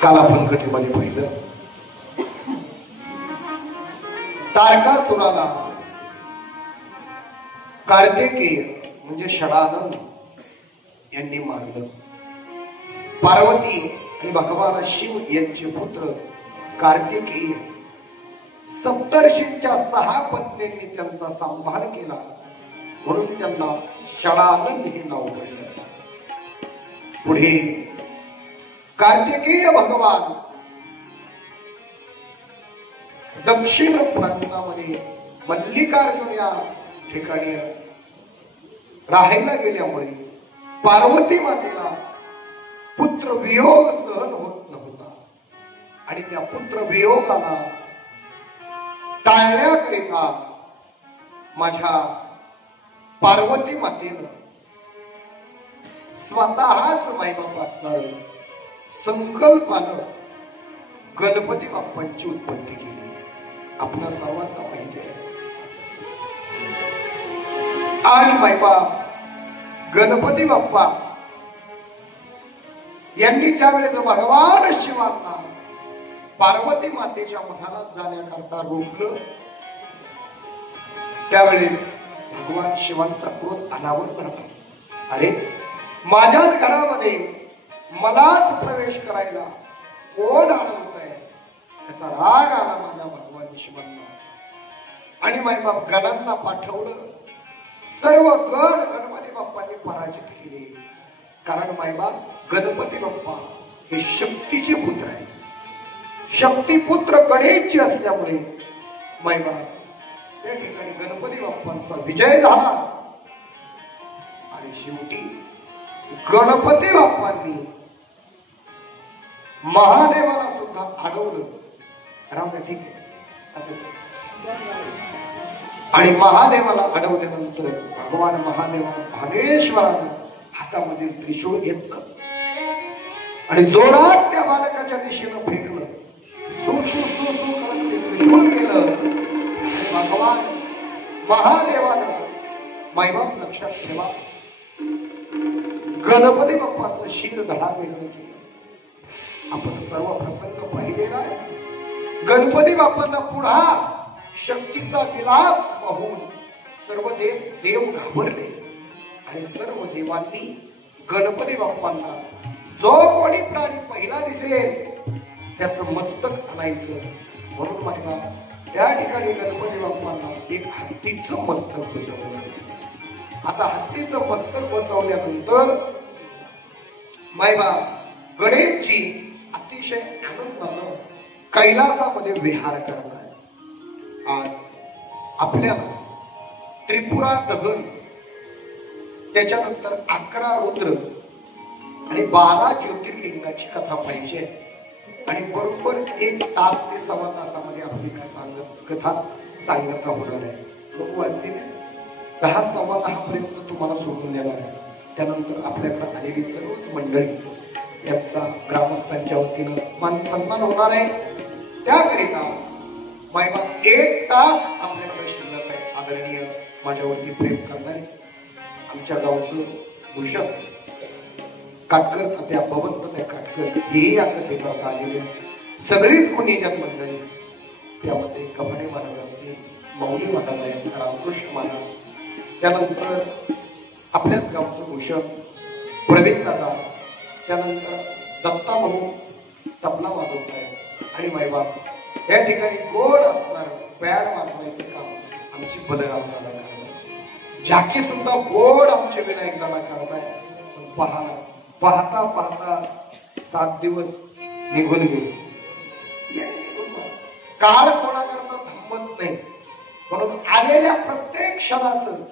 काल आपण कथेमध्ये पाहिलं तारकासुराला कार्तिकेय म्हणजे षडानन यांनी मारलं. पार्वती आणि भगवान शिव यांचे पुत्र कार्तिकेय सप्तर्षींच्या 6 पत्नींनी त्यांचा सांभाळ केला म्हणून त्यांना षडानन हे नाव पडलं. पुढे कार्तिकेय भगवान दक्षिण प्रांतामध्ये मल्लिकार्जुन या ठिकाणी राहायला गेल्यामुळे पार्वती मातेला पुत्र वियोग सहन होत नव्हता आणि त्या पुत्र वियोगाला टाळण्याकरिता माझ्या पार्वती मातेनं स्वतःच मायबाप असणार संकल्पानं गणपती बाप्पांची उत्पत्ती केली. आपल्या सर्वांना माहिती आहे. आणि मायबाप गणपती बाप्पा यांनी ज्या वेळेस भगवान शिवांना पार्वती मातेच्या मठाला जाण्याकरता रोखलं त्यावेळेस भगवान शिवांचा क्रोध अनावर झाला. अरे माझ्याच घरामध्ये मलाच प्रवेश करायला कोण अडवत आहे त्याचा राग आला माझ्या भगवान शिवांना आणि मायबाप गणांना पाठवलं. सर्व गण गणपती बाप्पांनी पराजित केले. कारण मायबाप गणपती बाप्पा हे शक्तीचे पुत्र आहे. शक्तिपुत्र गणेशजी असल्यामुळे मायबाप त्या ठिकाणी गणपती बाप्पांचा विजय झाला आणि शेवटी गणपती बाप्पांनी महादेवाला सुद्धा अडवलं. राम ठीक आहे. आणि महादेवाला अडवल्यानंतर भगवान महादेव भागेश्वरानं हातामध्ये त्रिशूळ घेतलं आणि जोरात त्या बालकाच्या दिशेनं फेकलं. सु सु सु सु करत ते त्रिशूळ केलं. भगवान महादेवानं मायबाप लक्षात ठेवा गणपती बाप्पाचं शिर धडा वेगळं केलं. आपण सर्व प्रसंग पाहिलेला आहे. गणपती बाप्पांना पुढा शक्तीचा विलाप पाहून सर्व देव घाबरले आणि सर्व देवांनी गणपती बाप्पांना जो कोणी प्राणी पहिला दिसेल त्याचं मस्तक आणायचं म्हणून मायबा त्या ठिकाणी गणपती बाप्पांना एक हत्तीचं मस्तक बसवलं. आता हत्तीचं मस्तक बसवल्यानंतर मायबा गणेशजी अतिशय आनंदानं कैलासामध्ये विहार करतात. आज आपल्याला त्रिपुरा दहन त्याच्यानंतर 11 रुद्र आणि 12 ज्योतिर्लिंगाची कथा पाहिजे आणि बरोबर 1 तास ते 1.25 तासामध्ये आपली कथा सांगता होणार आहे. लोक वाजले 10 सव्वा 10 पर्यंत तुम्हाला सोडून देणार आहे. त्यानंतर आपल्याकडे आलेली सर्वच मंडळी यांचा ग्रामस्थांच्या वतीनं मान सन्मान होणार आहे. त्याकरिता मायबा 1 तास आपल्याकडे शिल्लक आहे. आदरणीय माझ्यावरती प्रेम करणारे आमच्या गावचं भूषण काटकर तात्या बबन तात्या काटकर हे या कथेकरता आलेले सगळीच गुणीजन मंडळी. त्यामध्ये कपडे महाराज असतील, मौली महाराज आहेत, रामकृष्ण महाराज, त्यानंतर आपल्याच गावचं भूषण प्रवीण दादा, त्यानंतर दत्ता भाऊ तबला वाजवत आहे आणि मायबाप या ठिकाणी गोड असणार पॅड वाजवायचं काम आमची बलराम दादा करतात. झाकी सुद्धा गोड आमचे विनायक दादा करताय. पाहता पाहता 7 दिवस निघून गेले. काळ कोणाकरता थांबत नाही म्हणून आलेल्या प्रत्येक क्षणाचं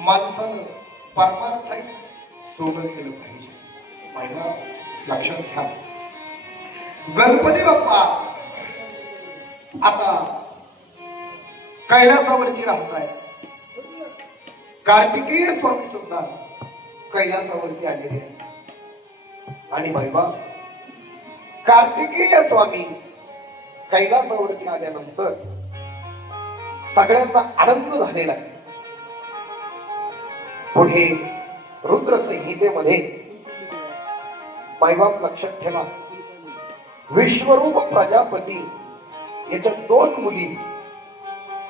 माणसानं परमार्थिक सोनं केलं पाहिजे. महिला लक्षात घ्या. गणपती बाप्पा आता कैलासावरती राहताय. कार्तिकेय स्वामी सुद्धा कैलासावरती आलेले आहेत आणि बाबा कार्तिकेय स्वामी कैलासावरती आल्यानंतर सगळ्यांना आनंद झालेला आहे. पुढे रुद्र संहितेमध्ये मायबाप लक्षात ठेवा, विश्वरूप प्रजापती याच्या दोन मुली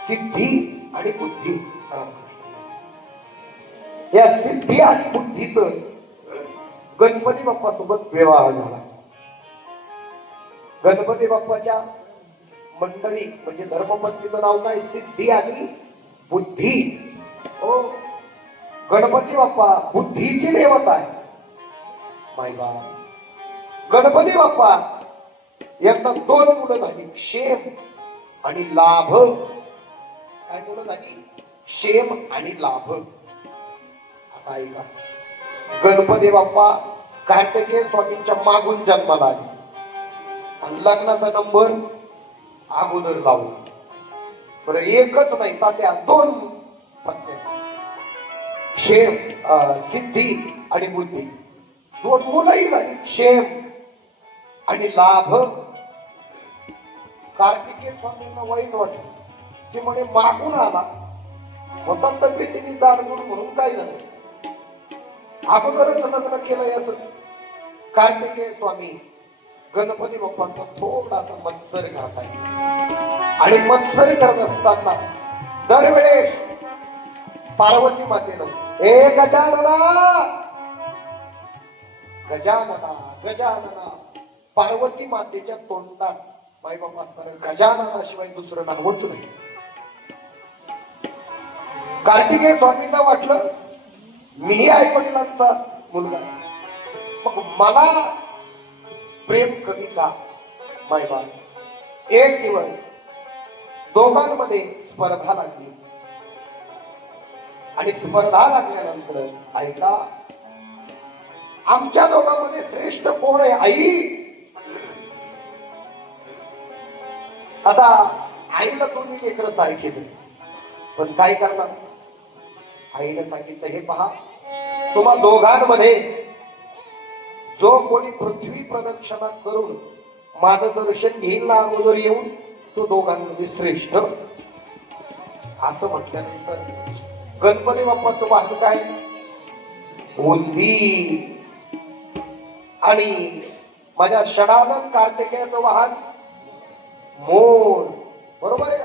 सिद्धी आणि बुद्धी. या सिद्धी आणि बुद्धीच गणपती बाप्पा सोबत विवाह झाला. गणपती बाप्पाच्या मंडळी म्हणजे धर्मपत्नीचं नाव काय? सिद्धी आणि बुद्धी. हो, गणपती बाप्पा बुद्धीची देवता आहे. मायबाप गणपती बाप्पा यांना दोन मुलं झाली, क्षेम आणि लाभ. काय मुलं झाली? क्षेम आणि लाभ. आता ऐका, गणपती बाप्पा कार्तिकेय स्वामींच्या मागून जन्माला आले आणि लग्नाचा नंबर अगोदर लावला. बरं, एकच नाही तात्या, दोन पत्नी, क्षेम सिद्धी आणि बुद्धी. दोन मुलंही झाली, क्षेम आणि लाभ. कार्तिकेय स्वामींना वाईट वाटलं, ते म्हणे मागून आला होता तब्येतीने जाडगुड म्हणून काय झालं, अगोदरच लग्न केलं. याच कार्तिकेय स्वामी गणपती बाप्पांचा थोडासा मत्सर घात आहे आणि मत्सर करत असताना दरवेळेस पार्वती मातेनं हे गजानना गजानना गजानना, पार्वती मातेच्या तोंडात मायबाप असताना गजाननाशिवाय दुसरं नावच नाही. कार्तिकेय स्वामींना वाटलं मी आई वडिलांचा मुलगा, मग मला प्रेम कमी का? मायबाप एक दिवस दोघांमध्ये स्पर्धा लागली आणि स्पर्धा लागल्यानंतर ऐका, आमच्या दोघांमध्ये श्रेष्ठ कोण आहे? आई. आता आईला दोन्ही लेकरं सारखीच आहे, पण काय करणार? आईने सांगितलं, हे पहा, तुम्हा दोघांमध्ये जो कोणी पृथ्वी प्रदक्षिणा करून माझं दर्शन घेईल ना अगोदर येऊन, तो दोघांमध्ये श्रेष्ठ. असं म्हटल्यानंतर गणपती बाप्पाचं वाहन काय? उंदी. आणि माझ्या षडानन कार्तिकेयाचं वाहन मोर. बरोबर आहे का?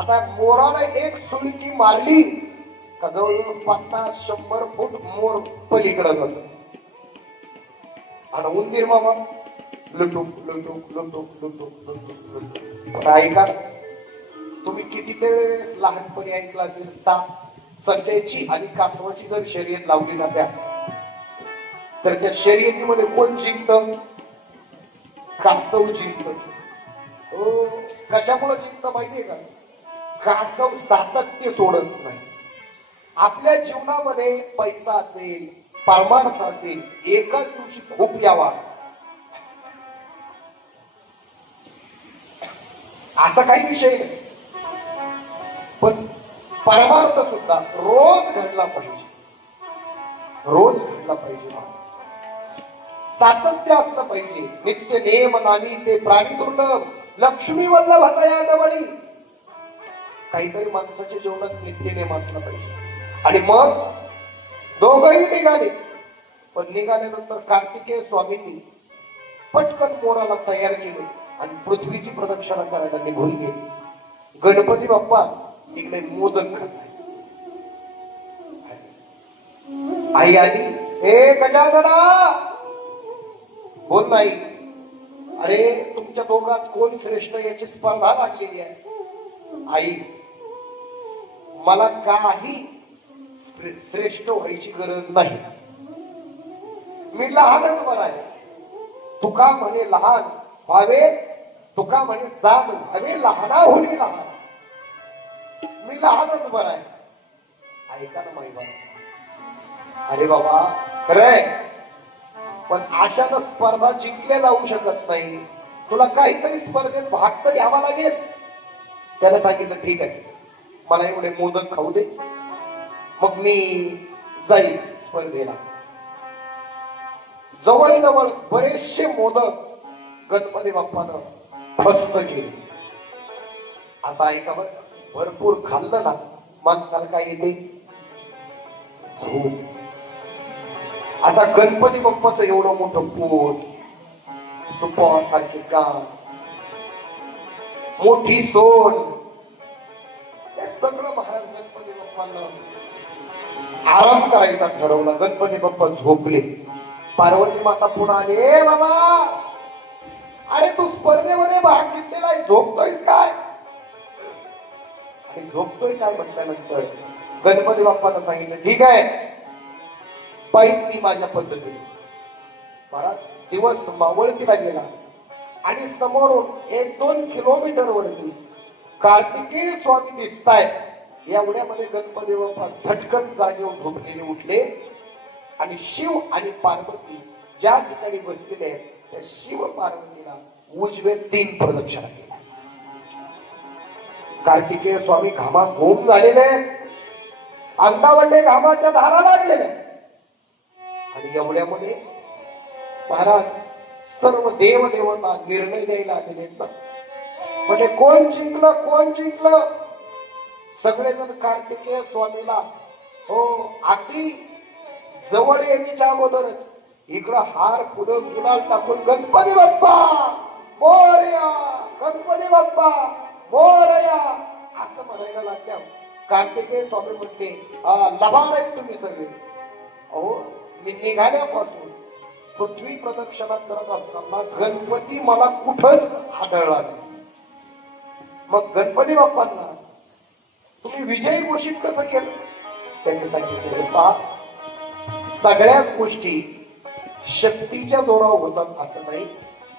आता मोराला एक सुळकी मारली का जवळजवळ 50-100 फूट मोर पलीकडे जातो. आणि उंदीर बाबा लुटूक लुटूक लुटूक लुटूक लुटूक. ऐका, तुम्ही कितीतरी वेळेस लहानपणी ऐकलं असेल, सध्याची आणि कासवाची जर शर्यत लावली जात्या तर त्या शर्यतीमध्ये कोण जिंकत? कासव जिंकत. हो, कशामुळे जिंकत माहितीये का? कासव सातत्य सोडत नाही. आपल्या जीवनामध्ये पैसा असेल, परमार्थ असेल, एकाच दिवशी खूप यावा असा काही विषय नाही, पण परमार्थ सुद्धा रोज घडला पाहिजे. रोज घडला पाहिजे, सातत्य असलं पाहिजे. नित्य नेम नामी ते प्राणी दुर्लभ, लक्ष्मी वल्लभ हृदया जवळी. काहीतरी माणसाच्या जीवनात नित्य नेम असला पाहिजे. आणि मग दोघंही निघाले, पण निघाल्यानंतर कार्तिकेय स्वामींनी पटकन मोराला तयार केलं आणि पृथ्वीची प्रदक्षिणा करायला निघून गेले. गणपती बाप्पा इकडे मोदक खात. आई आली, हे गजानना बोल नाही. अरे, तुमच्या दोघात कोण श्रेष्ठ याची स्पर्धा लागलेली आहे. आई, मला काही श्रेष्ठ व्हायची गरज नाही. मी लहानच बरा आहे. तुका म्हणे लहान व्हावे, तुका म्हणे जाण व्हावे लहाना होणे लहान. मी लहानच बरा आहे. ऐका ना माई बाबा. अरे बाबा, खरंय, पण अशानं स्पर्धा जिंकल्या जाऊ शकत नाही. तुला काहीतरी स्पर्धेत भाग तर घ्यावा लागेल. त्याने सांगितलं, ठीक आहे, मला एवढे मोदक खाऊ दे, मग मी जाईल स्पर्धेला. जवळजवळ बरेचसे मोदक गणपती बाप्पानं फस्त केले. आता ऐका बरं, भरपूर खाल्लं ना माणसाला काय येते, झोप. आता गणपती बाप्पाचं एवढं मोठं पोट, सुपासारखे कान, मोठी सोन, हे सगळं महाराज गणपती बाप्पांना आराम करायचा ठरवला. गणपती बाप्पा झोपले. पार्वती माता पुन्हा आली, ए बाबा, अरे तू स्पर्धेमध्ये भाग घेतलेला आहे, झोपतोयस काय? आणि झोपतोय काय म्हटल्यानंतर गणपती बाप्पांना सांगितलं, ठीक आहे, पाहिजे ती माझ्या पद्धतीने. महाराज दिवस मावळतीला गेला आणि समोरून 1-2 किलोमीटर वरती कार्तिकेय स्वामी दिसतायत. एवढ्यामध्ये गणपती बाप्पा झटकन जागेवर झोपलेले उठले आणि शिव आणि पार्वती ज्या ठिकाणी बसलेले आहेत त्या शिव पार्वतीला उजवे 3 प्रदक्षिणा केल्या. कार्तिकेय स्वामी घामात गोम झालेले आहेत, अंगावरले घामाच्या धारा लागलेल्या आणि एवढ्यामध्ये महाराज सर्व देव देवता निर्णय द्यायला आलेले आहेत ना. म्हणजे कोण जिंकलं, कोण जिंकलं? सगळेजण कार्तिकेय स्वामीला हो अगदी जवळ येण्याच्या अगोदरच इकडं हार पुढं गुलाल टाकून गणपती बाप्पा मोरया, गणपती बाप्पा मोरया असं म्हणायला लागल्या. कार्तिकेय स्वामी म्हणते, लबाड आहेत तुम्ही सगळे. अहो मी निघाल्यापासून पृथ्वी प्रदक्षिणा करत असताना गणपती मला कुठंच आढळला नाही. मग गणपती बाप्पांना तुम्ही विजयी घोषित कसं केलं? त्यांनी सांगितलं, पहा, सगळ्याच गोष्टी शक्तीच्या जोरावर होतात असं नाही,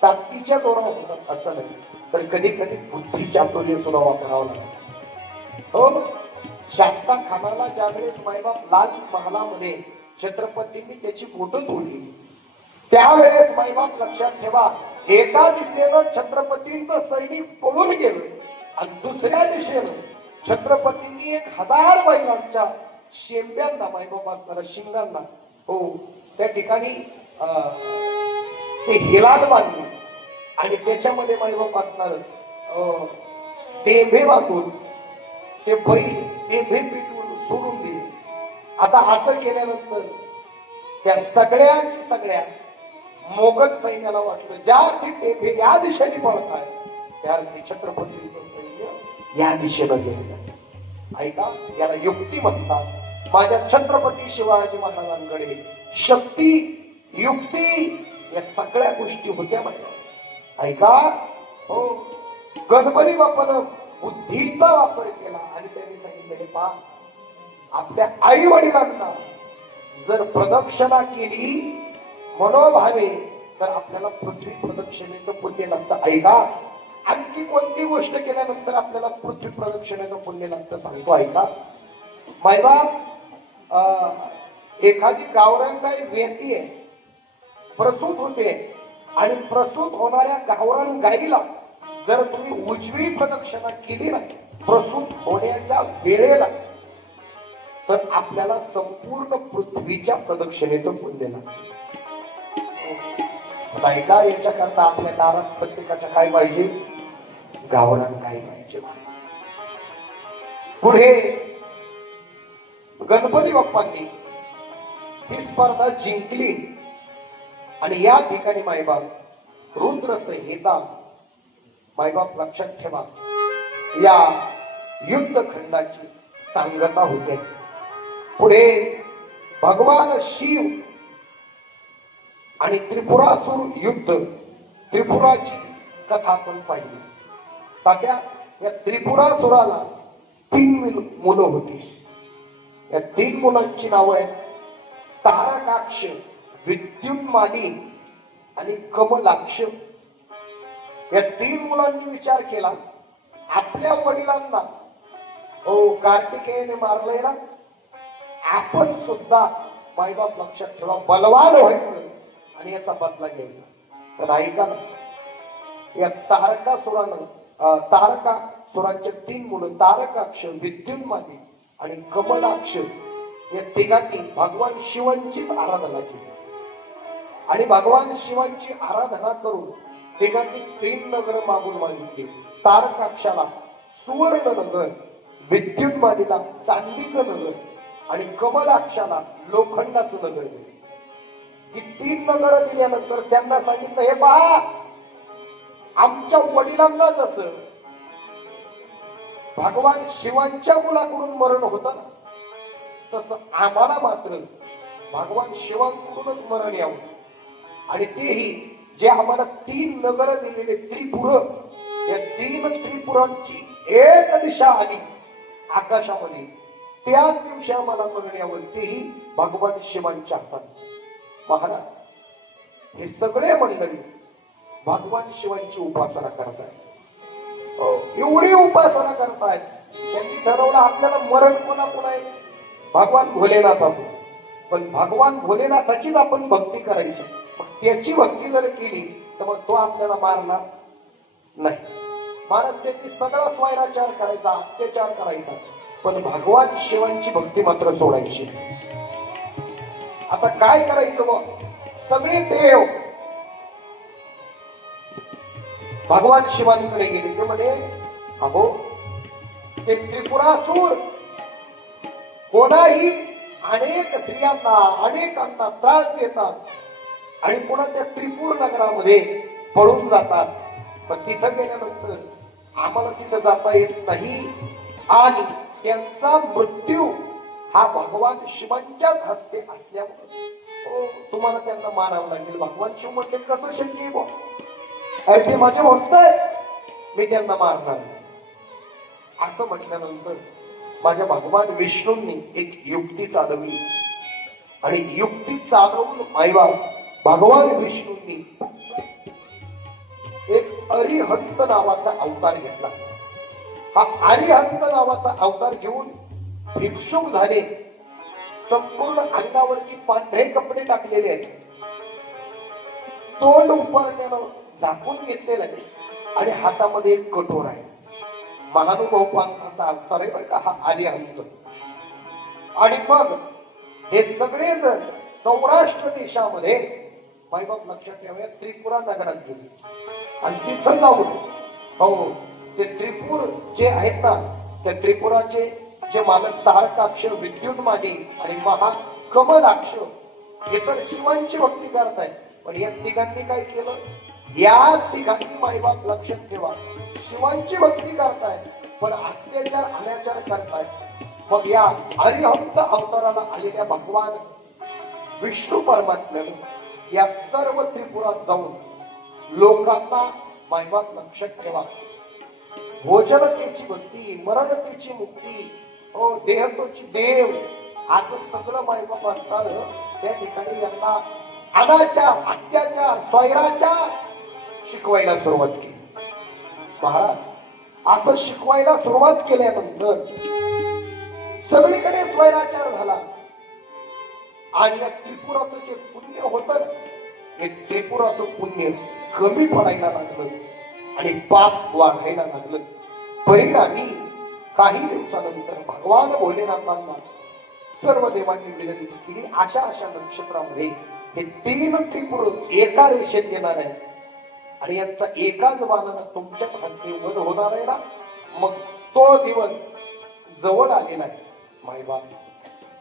ताकदीच्या जोरावर होतात असं नाही, तर कधी कधी बुद्धीच्या तुल्य सुद्धा वापरावं लागतं. हो, शास्ता खानाला ज्यावेळेस मायबाप लाल महालामध्ये छत्रपतींनी त्याची बोटं तोडली, त्यावेळेस मायबाप लक्षात ठेवा, एका दिशेनं छत्रपतींचं सैनिक पळून गेलं आणि दुसऱ्या दिशेनं छत्रपतींनी 1000 बैलांच्या शेंब्यांना, मायबाप असणाऱ्या शिंगांना हो त्या ठिकाणी ते हिलाल बांधले आणि त्याच्यामध्ये मायबाप असणार टेंभे बांधून ते बैल टेंभे पिटून सोडून दिले. आता असं केल्यानंतर त्या सगळ्या मोगल सैन्याला वाटलं, ज्या टेंभे या दिशेने पळत आहे त्या छत्रपतींचं सैन्य या दिशेनं गेलेलं. ऐका, याला युक्ती म्हणतात. माझ्या छत्रपती शिवाजी महाराजांकडे शक्ती, युक्ती या सगळ्या गोष्टी होत्या म्हणतात. ऐका, हो, गणपती बाप्पानं बुद्धीचा वापर केला आणि त्यांनी सांगितलं, हे पहा, आपल्या आई वडिलांना जर प्रदक्षिणा केली मनोभावे तर आपल्याला पृथ्वी प्रदक्षिणेचं पुण्य लागतं. ऐका, आणखी कोणती गोष्ट केल्यानंतर आपल्याला पृथ्वी प्रदक्षिणेचं पुण्य लागतं सांगतो. ऐका, मायबाप एखादी गावरान गाय वेती आहे, प्रसूत होते आणि प्रसूत होणाऱ्या गावरान गायीला जर तुम्ही उजवी प्रदक्षिणा केली ना प्रसूत होण्याच्या वेळेला, तर आपल्याला संपूर्ण पृथ्वीच्या प्रदक्षिणेचं पुण्य लागतं. ऐका, याच्याकरता आपल्या दारात प्रत्येकाच्या काय पाहिजे? गावरान गाय पाहिजे. पुढे गणपती बाप्पांनी ही स्पर्धा जिंकली आणि या ठिकाणी मायबाप रुद्र संहिता, मायबाप लक्षात ठेवा, या युद्ध खंडाची सांगता होते. पुढे भगवान शिव आणि त्रिपुरासुर युद्ध, त्रिपुराची कथा आपण पाहिली. तात्या, या त्रिपुरासुराला 3 मुलं होती. या 3 मुलांची नावं आहेत तारकाक्ष, विद्युन्माली आणि कमलाक्ष. या 3 मुलांनी विचार केला, आपल्या वडिलांना हो कार्तिकेयने मारलंय ना, आपण सुद्धा मायबाप लक्षात ठेवा बलवान व्हायचं आणि याचा बदला घ्यायचा. तर ऐका ना, या तारकासुरांच्या 3 मुलं तारकाक्ष, विद्युन्माली आणि कमलाक्ष या तिघांनी भगवान शिवांची आराधना केली आणि भगवान शिवांची आराधना करून तिघांनी 3 नगर मागून मागितली. तारकाक्षाला सुवर्ण नगर, विद्युतमानीला चांदीचं नगर आणि कमलाक्षाला लोखंडाचं नगर दिलं. ही 3 नगर दिल्यानंतर त्यांना सांगितलं, हे पहा, आमच्या वडिलांना जसं भगवान शिवांच्या मुलाकडून मरण होतं ना, तसं आम्हाला मात्र भगवान शिवांकडूनच मरण यावं. आणि तेही जे आम्हाला 3 नगर दिलेले त्रिपुर, या 3 त्रिपुरांची एक दिशा आली आकाशामध्ये, त्याच दिवशी आम्हाला मरण यावं, तेही भगवान शिवांच्या हातात. महाराज, हे सगळे मंडळी भगवान शिवांची उपासना करतायत. एवढी उपासना करतायत, त्यांनी ठरवलं आपल्याला मरण कोणा आहे? भगवान भोलेनाथ आपण. पण भगवान भोलेनाथाचीच आपण भक्ती करायची. मग त्याची भक्ती जर केली तर मग तो आपल्याला मारणार नाही. महाराज, त्यांनी सगळा स्वैराचार करायचा, अत्याचार करायचा, पण भगवान शिवांची भक्ती मात्र सोडायची. आता काय करायचं? मग सगळे देव भगवान शिवांकडे गेले. ते म्हणे, अहो, ते त्रिपुरासूर कोणाही अनेक स्त्रियांना अनेकांना त्रास देतात आणि पुन्हा त्या त्रिपुर नगरामध्ये पळून जातात. पण तिथं गेल्यानंतर आम्हाला तिथं जाता येत नाही आणि त्यांचा मृत्यू हा भगवान शिवांच्याच हस्ते असल्यामुळे तुम्हाला त्यांना मारावं लागेल. भगवान शिव म्हणते, कसं शक्य आहे? अरे ते माझे भक्त आहेत, मी त्यांना मारणार. असं म्हटल्यानंतर माझ्या भगवान विष्णूंनी एक युक्ती चालवली आणि युक्ती चालवून मायबाप भगवान विष्णूंनी एक अरिहंत नावाचा अवतार घेतला. हा अरिहंत नावाचा अवतार घेऊन भिक्षुक झाले. संपूर्ण अंगावरती पांढरे कपडे टाकलेले आहेत, तोंड उपरण्यानं झाकून घेतलेलं आहे आणि हातामध्ये एक कटोर आहे. महानुभाव पंथाचा अवतार आहे बरं का हा अरिहंत. आणि मग हे सगळे जण सौराष्ट्र देशामध्ये मायबाप लक्षात ठेवा, त्रिपुरा नगरात गेले आणि तिथं जाऊन ते त्रिपुर जे आहेत ना, त्या त्रिपुराचे जे मालक तारकाक्ष, विद्युतमानी आणि महाकमलाक्ष हे तर शिवांची भक्ती करतायत. पण या तिघांनी काय केलं? या तिघांनी मायबाप लक्षात ठेवा, शिवांची भक्ती करतायत पण अत्याचार अनाचार करतायत. मग या अरिहंत अवताराला आलेल्या भगवान विष्णू परमात्म्याने या सर्व त्रिपुरात जाऊन लोकांना मायबाप लक्षात ठेवा, भोजनतेची भक्ती, मरणतेची मुक्ती, देहतोची देव, असं सगळं मायबाप असताना त्या ठिकाणी यांना अनाचार, अत्याचार, स्वैराचार शिकवायला सुरुवात केली. महाराज, असं शिकवायला सुरुवात केल्यानंतर सगळीकडे स्वैराचार झाला आणि या त्रिपुराचं जे पुण्य होतं, हे त्रिपुराचं पुण्य कमी पडायला लागलं आणि पाप वाढायला लागलं. परिणामी काही दिवसानंतर भगवान भोलेनाथांना सर्व देवांनी विनंती केली, अशा नक्षत्रामध्ये हे 3 त्रिपुर एका रेषेत येणार आहे आणि यांचा एकाच बाणानं तुमच्या हस्ते वध होणार आहे ना. मग तो दिवस जवळ आलेला आहे मायबाप.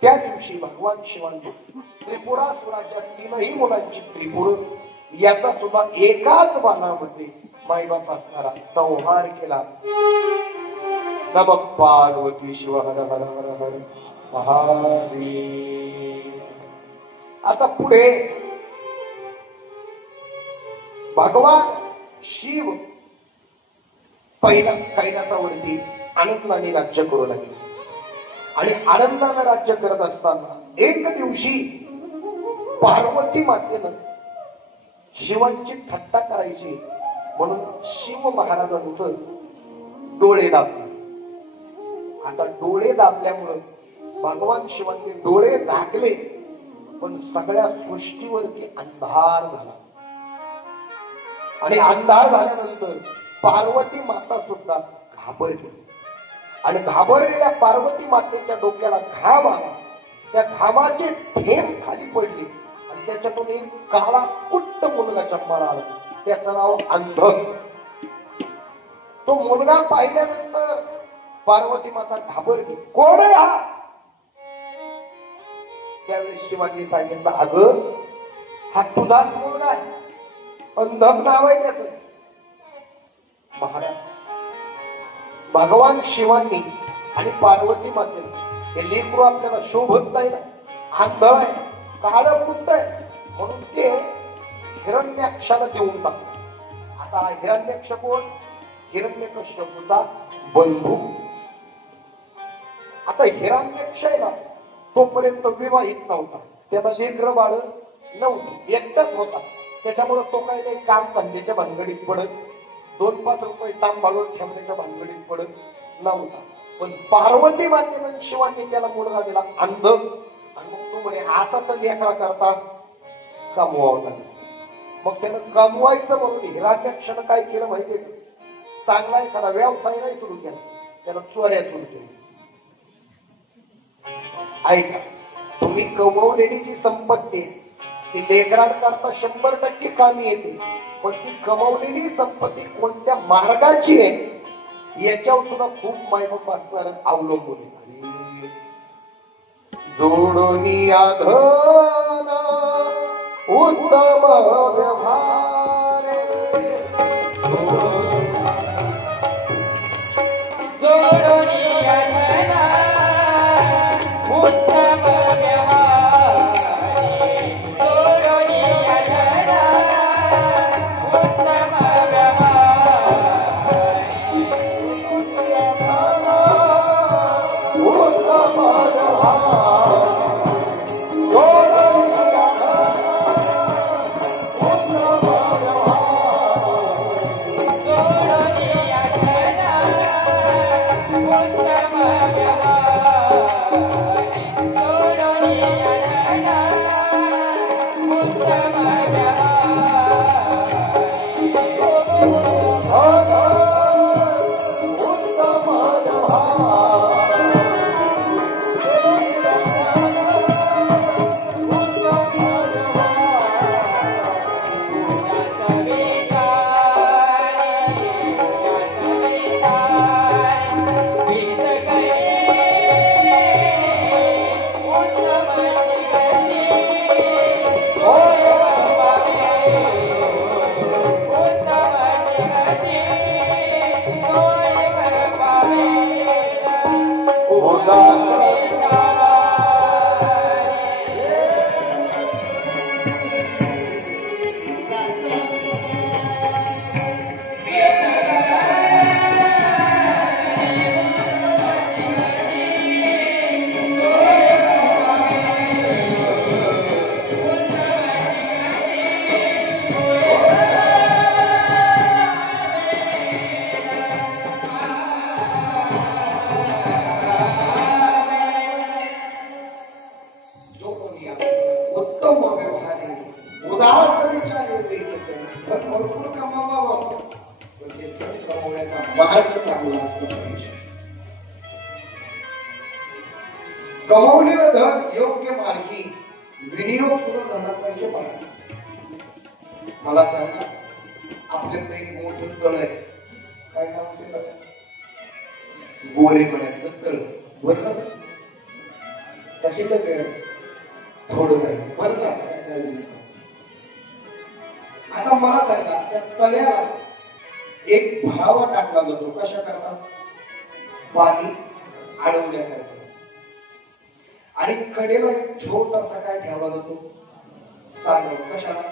त्या दिवशी भगवान शिवांनी त्रिपुरासुराच्या 3ही मुलांची त्रिपुर याचा सुद्धा एकाच बाणामध्ये मायबाप असणारा संहार केला. नमः पार्वती शिव हर हर हर हर महादेव. आता पुढे भगवान शिव पहिला कैलासावरती आनंदाने राज्य करू लागले आणि आनंदाने राज्य करत असताना एक दिवशी पार्वती मातेनं शिवांची थट्टा करायची म्हणून शिव महाराजांचं डोळे दाबले. आता डोळे दाबल्यामुळं भगवान शिवांनी डोळे झाकले पण सगळ्या सृष्टीवरती अंधार झाला आणि अंधार झाल्यानंतर पार्वती माता सुद्धा घाबरली आणि घाबरलेल्या पार्वती मातेच्या डोक्याला घाम आला. त्या घामाचे थेंब खाली पडले आणि त्याच्यातून एक काळा कुट्ट मुलगा जन्माला आला. त्याचं नाव अंधक. तो मुलगा पाहिल्यानंतर पार्वती माता घाबरली, कोण आहे हा? त्यावेळेस शिवांनी सांगितलं, अगं हा तुझाच मुलगा आहे, अंधक नाव आहे त्याचं. महाराज, भगवान शिवांनी आणि पार्वती मातेने हे लेकरू आपल्याला शोभत नाही ना, आंधळ आहे, काळं कुत्त आहे, म्हणून ते हिरण्याक्षाला देऊन टाकतात. आता हिरण्याक्ष कोण? हिरण्यकश्यपूचा बंधू. आता हिरण्याक्ष आहे ना, तोपर्यंत विवाहित नव्हता, त्याला लेकरं बाळ नव्हती, एकटाच होता. त्याच्यामुळे तो काही काही काम धंद्याच्या भानगडीत पडत, 2-5 रुपये सांभाळून ठेवण्याच्या भानगडीत पडत नव्हता. पण पार्वती मातेनं शिवांनी त्याला मुलगा दिला, अंध. आणि मग तो म्हणे आता तर लेकरा करता कमवावं लागेल. मग त्यानं कमवायचं म्हणून हिरण्याक्षानं काय केलं माहितीये का? चांगला एखादा व्यवसाय नाही सुरू केला, त्याला चोऱ्या सुरू केल्या. ऐका, तुम्ही कमवलेली जी संपत्ती ती लेकरांकरता 100% कामी येते, पण ती कमवलेली संपत्ती कोणत्या मार्गाची आहे याच्यावर सुद्धा खूप मायबाप असणार अवलंबून आहे. जोडोनी आधन उत्तम व्यवहार, जोडोनी आधन उत्तम व्यवहार, जोडोनी आधन उत्तम व्यवहार, उत्तम व्यवहार, कमवलेलं धन योग्य मार्गी विनियोग सुद्धा झाला पाहिजे. मला सांगा, आपल्याकडे एक मोठं तळ आहे, काय नाव ते तळ्याचं? गोरे म्हणायचं तळ. बरं कशाचं वेळ थोडं नाही बरं का? आता मला सांगा, त्या तळ्याला एक भरावा टाकला जातो, कशा करता? पाणी अडवण्याकरता. आणि कडेला एक छोटासा काय ठेवला जातो? सांडव. कशाला?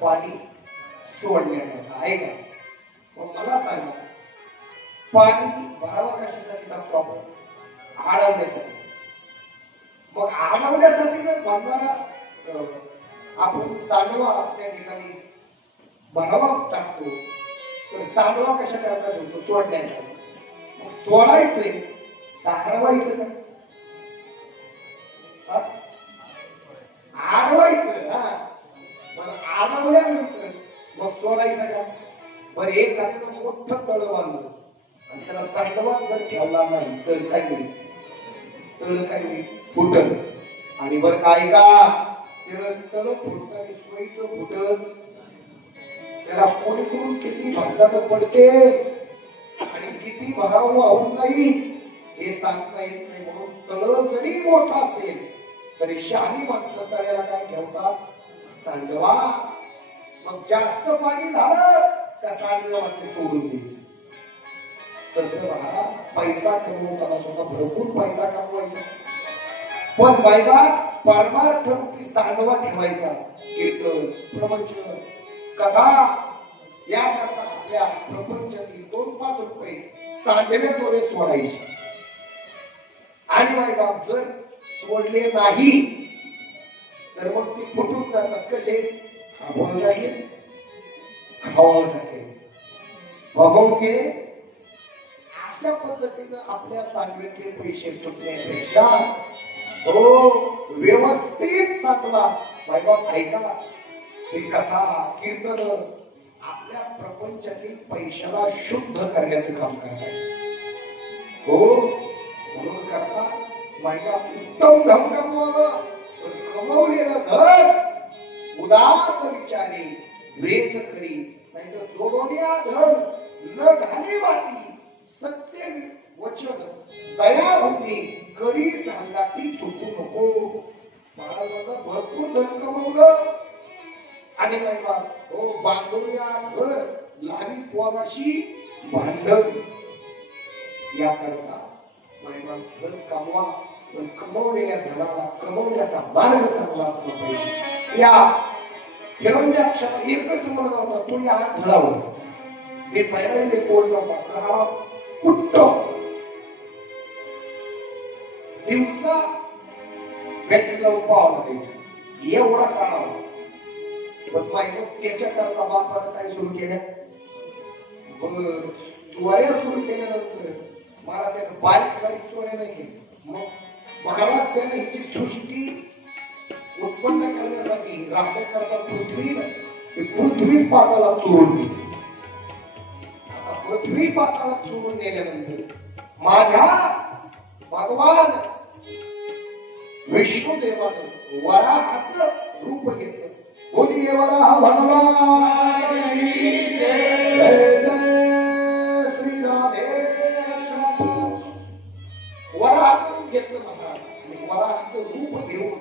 पाणी सोडण्याकरता, आहे का? मग मला सांगा, पाणी भरावा कशासाठी टाकतो आपण? अडवण्यासाठी. मग अडवण्यासाठी जर बांधाला आपण सांडवा त्या ठिकाणी भरावा टाकतो, तर सांडवा कशा करता ठेवतो? सोडण्याकरता. सोडायचंय का हरवायचं का? आडवायचं. आडवल्यानंतर मग सोडायचं का? बरं, एखाद्यानं मोठं तळ बांधलं आणि त्याला सांडवा जर ठेवला नाही तर काय होईल? तळ काय होईल? फुटल. आणि बरं काय का, त्याला तळ फुटताना सोयीचं फुटल, त्याला कोणी करून किती भांडण पडते आणि किती भराव वाहून जाईल हे सांगता येत नाही. म्हणून तळ जरी मोठा असेल तरी शहाणी माणसं तळ्याला काय ठेवतात? सांडवा. मग जास्त पाणी झालं का सांडव्यामध्ये सोडून द्यायचं. तसं बघा, पैसा कमवताना सुद्धा भरपूर पैसा कमवायचा, पण बायबा परमार्थ रूपी सांडवा ठेवायचा. कीर्तन, प्रवचन, कथा याकरता आपल्या प्रपंचातील 2-5 रुपये सांडव्याद्वारे सोडायचे. आणि बायबा जर सोडले नाही तर मग ते फुटून जातात. कसे? खाऊन टाकेल, खाऊन टाकेल, बघून घे. अशा पद्धतीनं आपल्या सांडव्यातले पैसे सुटण्यापेक्षा व्यवस्थित सांगवा. बायबाप ऐका, ही कथा, कीर्तन आपल्या प्रपंचातील पैशाला शुद्ध करण्याचं काम करतात. म्हणून करता बायबाप उत्तम धन कमवावं, पण कमवलेलं धन उदास विचारे द्वेष करी, नाहीतर जोडोनिया धन न घाले माती, सत्य वचन दया होती करी सांगा ती चुकू नको. महाराजांना भरपूर धन कमवलं आणि बांधूया घर, लावी पोराशी भांडण. याकरता धन कमवा, पण कमवलेल्या धनाला कमवण्याचा मार्ग चांगला असला पाहिजे. या हिरण्याक्षाला एकच मुलगा होता, तो या धडावर हे पहिला कोण नव्हता. कुट्ट दिवसा व्यक्तीला उपाव द्यायचा एवढा काढा. पण त्याच्या करता बापानं काय सुरू केल्या? चोऱ्या सुरू केल्यानंतर मला त्यानं बारीक सारीक चोऱ्या नाही केली. मग मला त्याने ही सृष्टी उत्पन्न करण्यासाठी राहण्याकरता पृथ्वी पाताला चोरून गेली. पृथ्वी पाताला चोरून नेल्यानंतर माझ्या भगवान विष्णुदेवानं वराहाचं रूप घेतलं. बोली वराह भगवान श्री राधेश्याम. वराहाचं रूप घेतलं महाराज आणि वराहाचं रूप घेऊन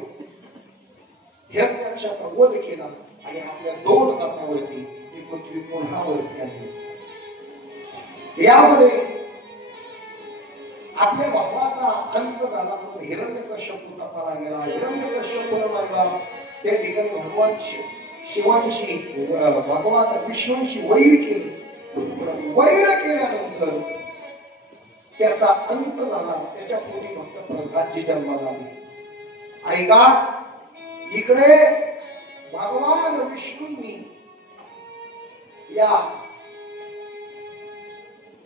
हिरण्याक्षाचा वध केला आणि आपल्या 2 हातावरती ती पृथ्वी पुन्हा वरती आली. यामध्ये आपल्या भावाचा अंत झाला म्हणून हिरण्यकश्यप तपाला गेला. हिरण्यकश्यप त्या ठिकाणी भगवान शिवांशी भगवान विष्णूंशी वैर केली. वैर केल्यानंतर त्याचा अंत झाला. त्याच्या पोटी फक्त प्रल्हादची जन्माला आली. ऐका, इकडे भगवान विष्णूंनी या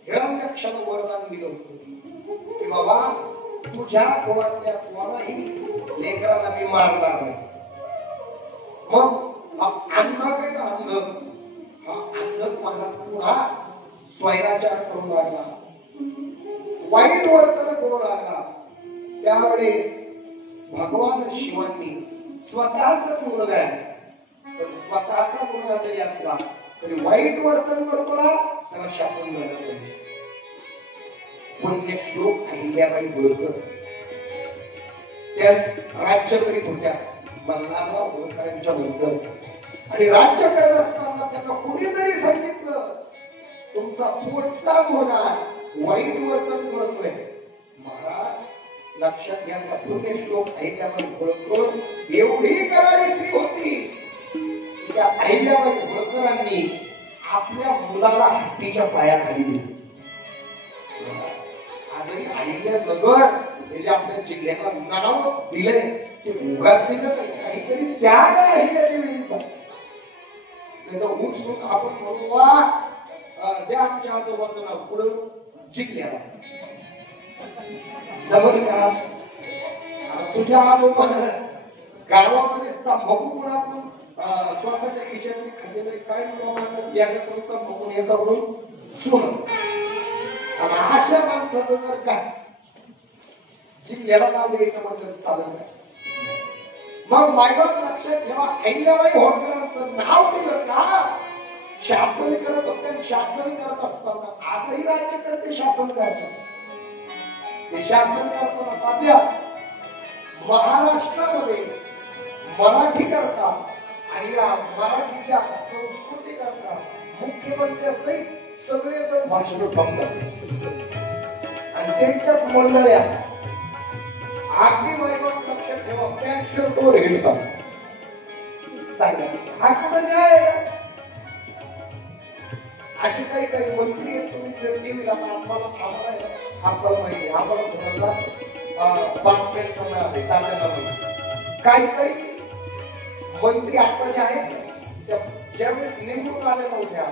हिरण्याक्षाला वरदान दिलं होतं की बाबा तुझ्या कुळातल्या कोणाही लेकराला मी मारणार नाही. मग अंधक आहे ना, अंधक माझा पुन्हा स्वैराचार करू लागला, वाईट वर्तन करू लागला. त्यावेळेस भगवान शिवांनी स्वतःच मुलगा आहे, पण स्वतःचा मुलगा जरी असला तरी वाईट वर्तन करतो ना त्याला शासन झालं पाहिजे. पुण्यश्लोक अहिल्याबाई होळकर त्या राज्य करीत होत्या मल्हारराव होळकरांच्या बद्दल. आणि राज्य करत असताना त्यांना कुणीतरी सांगितलं तुमचा पोटचा मुलगा वाईट वर्तन करतोय. महाराज लक्षात घ्या, पुण्यश्लोक अहिल्याबाई होळकर एवढी कडाई स्त्री होती की त्या अहिल्याबाई होळकरांनी आपल्या मुलाला हत्तीच्या पायाखाली दिली. आजही अहिल्यानगर हे जे आपल्या जिल्ह्याला नाव दिलंय ते उगाच दिलं काहीतरी त्याग आहे अहिल्यादेवींचा. नाही तर ऊट सुख आपण म्हणू द्या आमच्या आजोबाचं नाव पुढं जिल्ह्याला जवळ का तुझ्या आजोबानं गावामध्ये तंबाखू स्वतःच्या खिशातली खाल्लेलं काय म्हणून याकडून तंबाखून याकडून सोनं. आणि अशा माणसाचं जर काय जिल्ह्याला नाव द्यायचं म्हटलं चालत नाही. मग मायबाप लक्षात ठेवा, अहिल्याबाई होळकरांचं नाव दिलं का शासन करत होते आणि शासन करत असताना आजही राज्यकर्ते शासन करतात. ते शासन करताना तात्या महाराष्ट्रामध्ये मराठी करता आणि या मराठीच्या संस्कृती करता मुख्यमंत्र्यासहित सगळेजण भाषण ठोकतात आणि त्यांच्याच मंडळ्या अगदी वैभव लक्षात ठेवा पॅन्ट शर्ट वर हिंडतात. सांगा हा कुठं न्याय आहे? असे काही काही मंत्री आहेत तुम्ही टीव्हीला आपल्याला माहिती आम्हाला थोडासा बातम्यांचा मिळाले तात्याला माहिती. काही काही मंत्री आता जे आहेत ज्यावेळेस निवडून आल्या नव्हत्या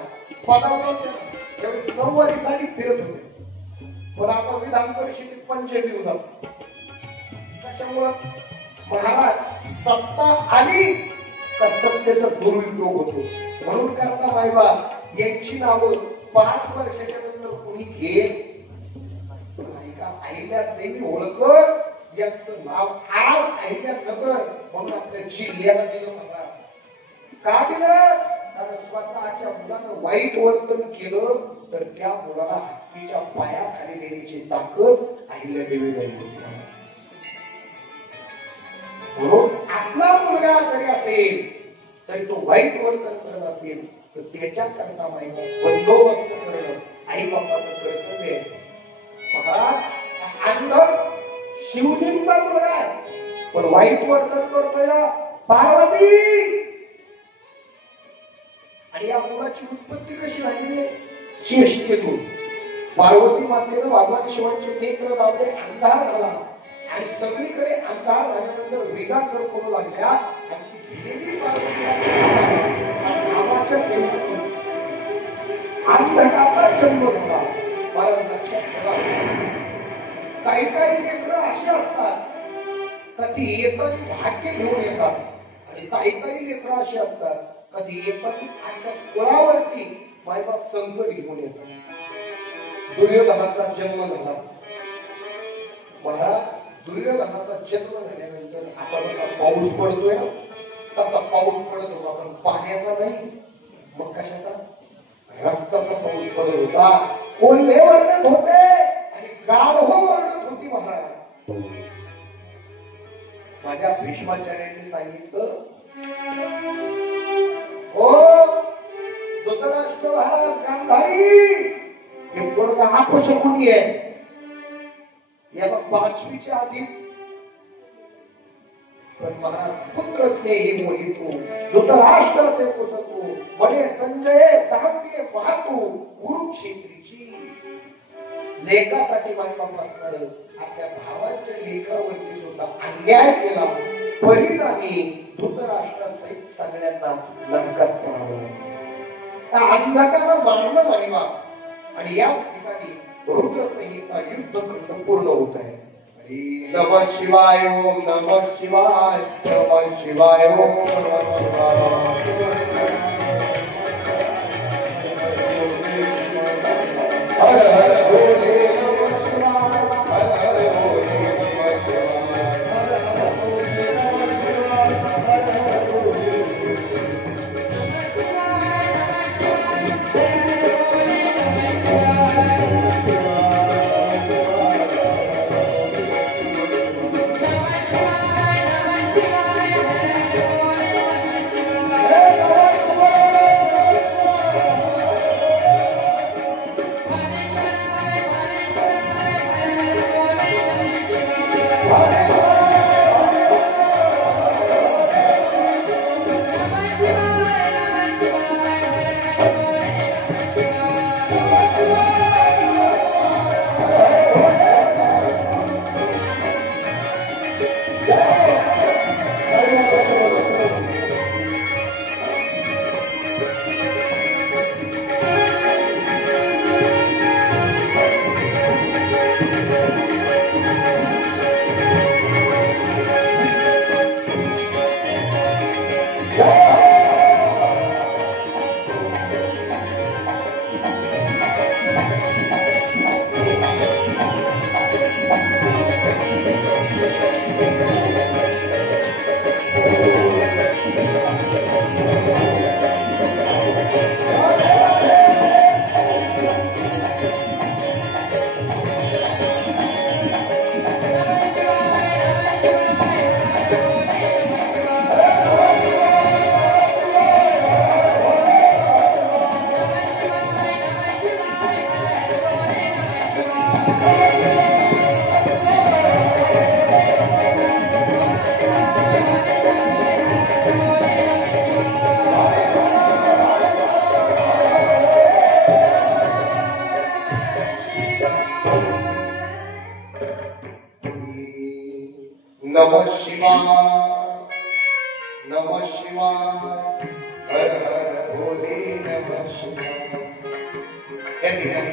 पदावर होत्या त्यावेळेस 9वारी साडी फिरत होते पण आता विधान परिषदेत पंचायती होतात. त्याच्यामुळं महाराज सत्ता आली का सत्तेचा दुरुपयोग होतो. म्हणून करता मायबा यांची नावं 5 वर्षाच्या नंतर कोणी घेत अहिल्या देवी होळकर यांचं नाव आज अहिल्यानगर म्हणून आपल्या जिल्ह्याला दिलं. मला का दिलं? कारण स्वतःच्या मुलानं वाईट वर्तन केलं तर त्या मुलाला हत्तीच्या पायाखाली देण्याची ताकद अहिल्या देवी होती. आपला मुलगा जरी असेल तरी तो वाईट वर्तन करत असेल तर त्याच्या करता माहिती बंदोबस्त करणं आई बापाचं कर्तव्य आहे. महाराज अंदर शिवजींचा मुलगा आहे पण वाईट वर्तन करतोय पार्वती. आणि या मुलाची उत्पत्ती कशी झाली? चेष्टेतून पार्वती मातेनं भगवान शिवांचे नेत्र दाबले, अंधार झाला आणि सगळीकडे अंधार झाल्यानंतर विजा कडकडू लागल्या आणि ती भिलेली पार्वतीला धामाच्या केंद्रातून अंधकाराचा जन्म झाला. मला लक्षात ठेवा काही काही लेकरं अशी असतात कधी येतात भाग्य घेऊन येतात आणि काही काही लेकरं अशी असतात कधी येतात आपल्या कुळावरती मायबाप संकट घेऊन येतात. दुर्योधनाचा जन्म झाला. महाराज दुर्योधनाचा जन्म झाल्यानंतर आपण असा पाऊस पडतोय ना तसा पाऊस पडत होता पण पाण्याचा नाही मग कशाचा? रक्ताचा पाऊस पडत होता. कोल्हे वर्णत होते आणि गाढव वर्णत होती. महाराज माझ्या भीष्माचार्यांनी सांगितलं ओ धृतराष्ट्र महाराज गांधारी हे पोरगा अपशकुनी आहे. याला 5वीच्या आधीच पण महाराज पुत्र स्नेही मोहितो धृतराष्ट्र असे पोसतो म्हणे संजय सांगे पाहतो कुरुक्षेत्रीची. लेखासाठी मायबाप असणार आपल्या भावाच्या लेखावरती सुद्धा अन्याय केला परिणामी धृतराष्ट्रासहित सगळ्यांना लंकात पडावं. त्या अंधकाला मारलं मायबाप आणि या ठिकाणी रुद्रसंहिता युद्धखंड पूर्ण होत आहे. नमः शिवाय ओम नमः शिवाय नमः शिवाय ओम नमः शिवाय. हर हर भोले नमः शिवाय हर हर भोले नमः शिवाय हर हर भोले नमः शिवाय हर हर भोले नमः शिवाय नमः शिवाय हर हर भोले नमः शिवाय। या ठिकाणी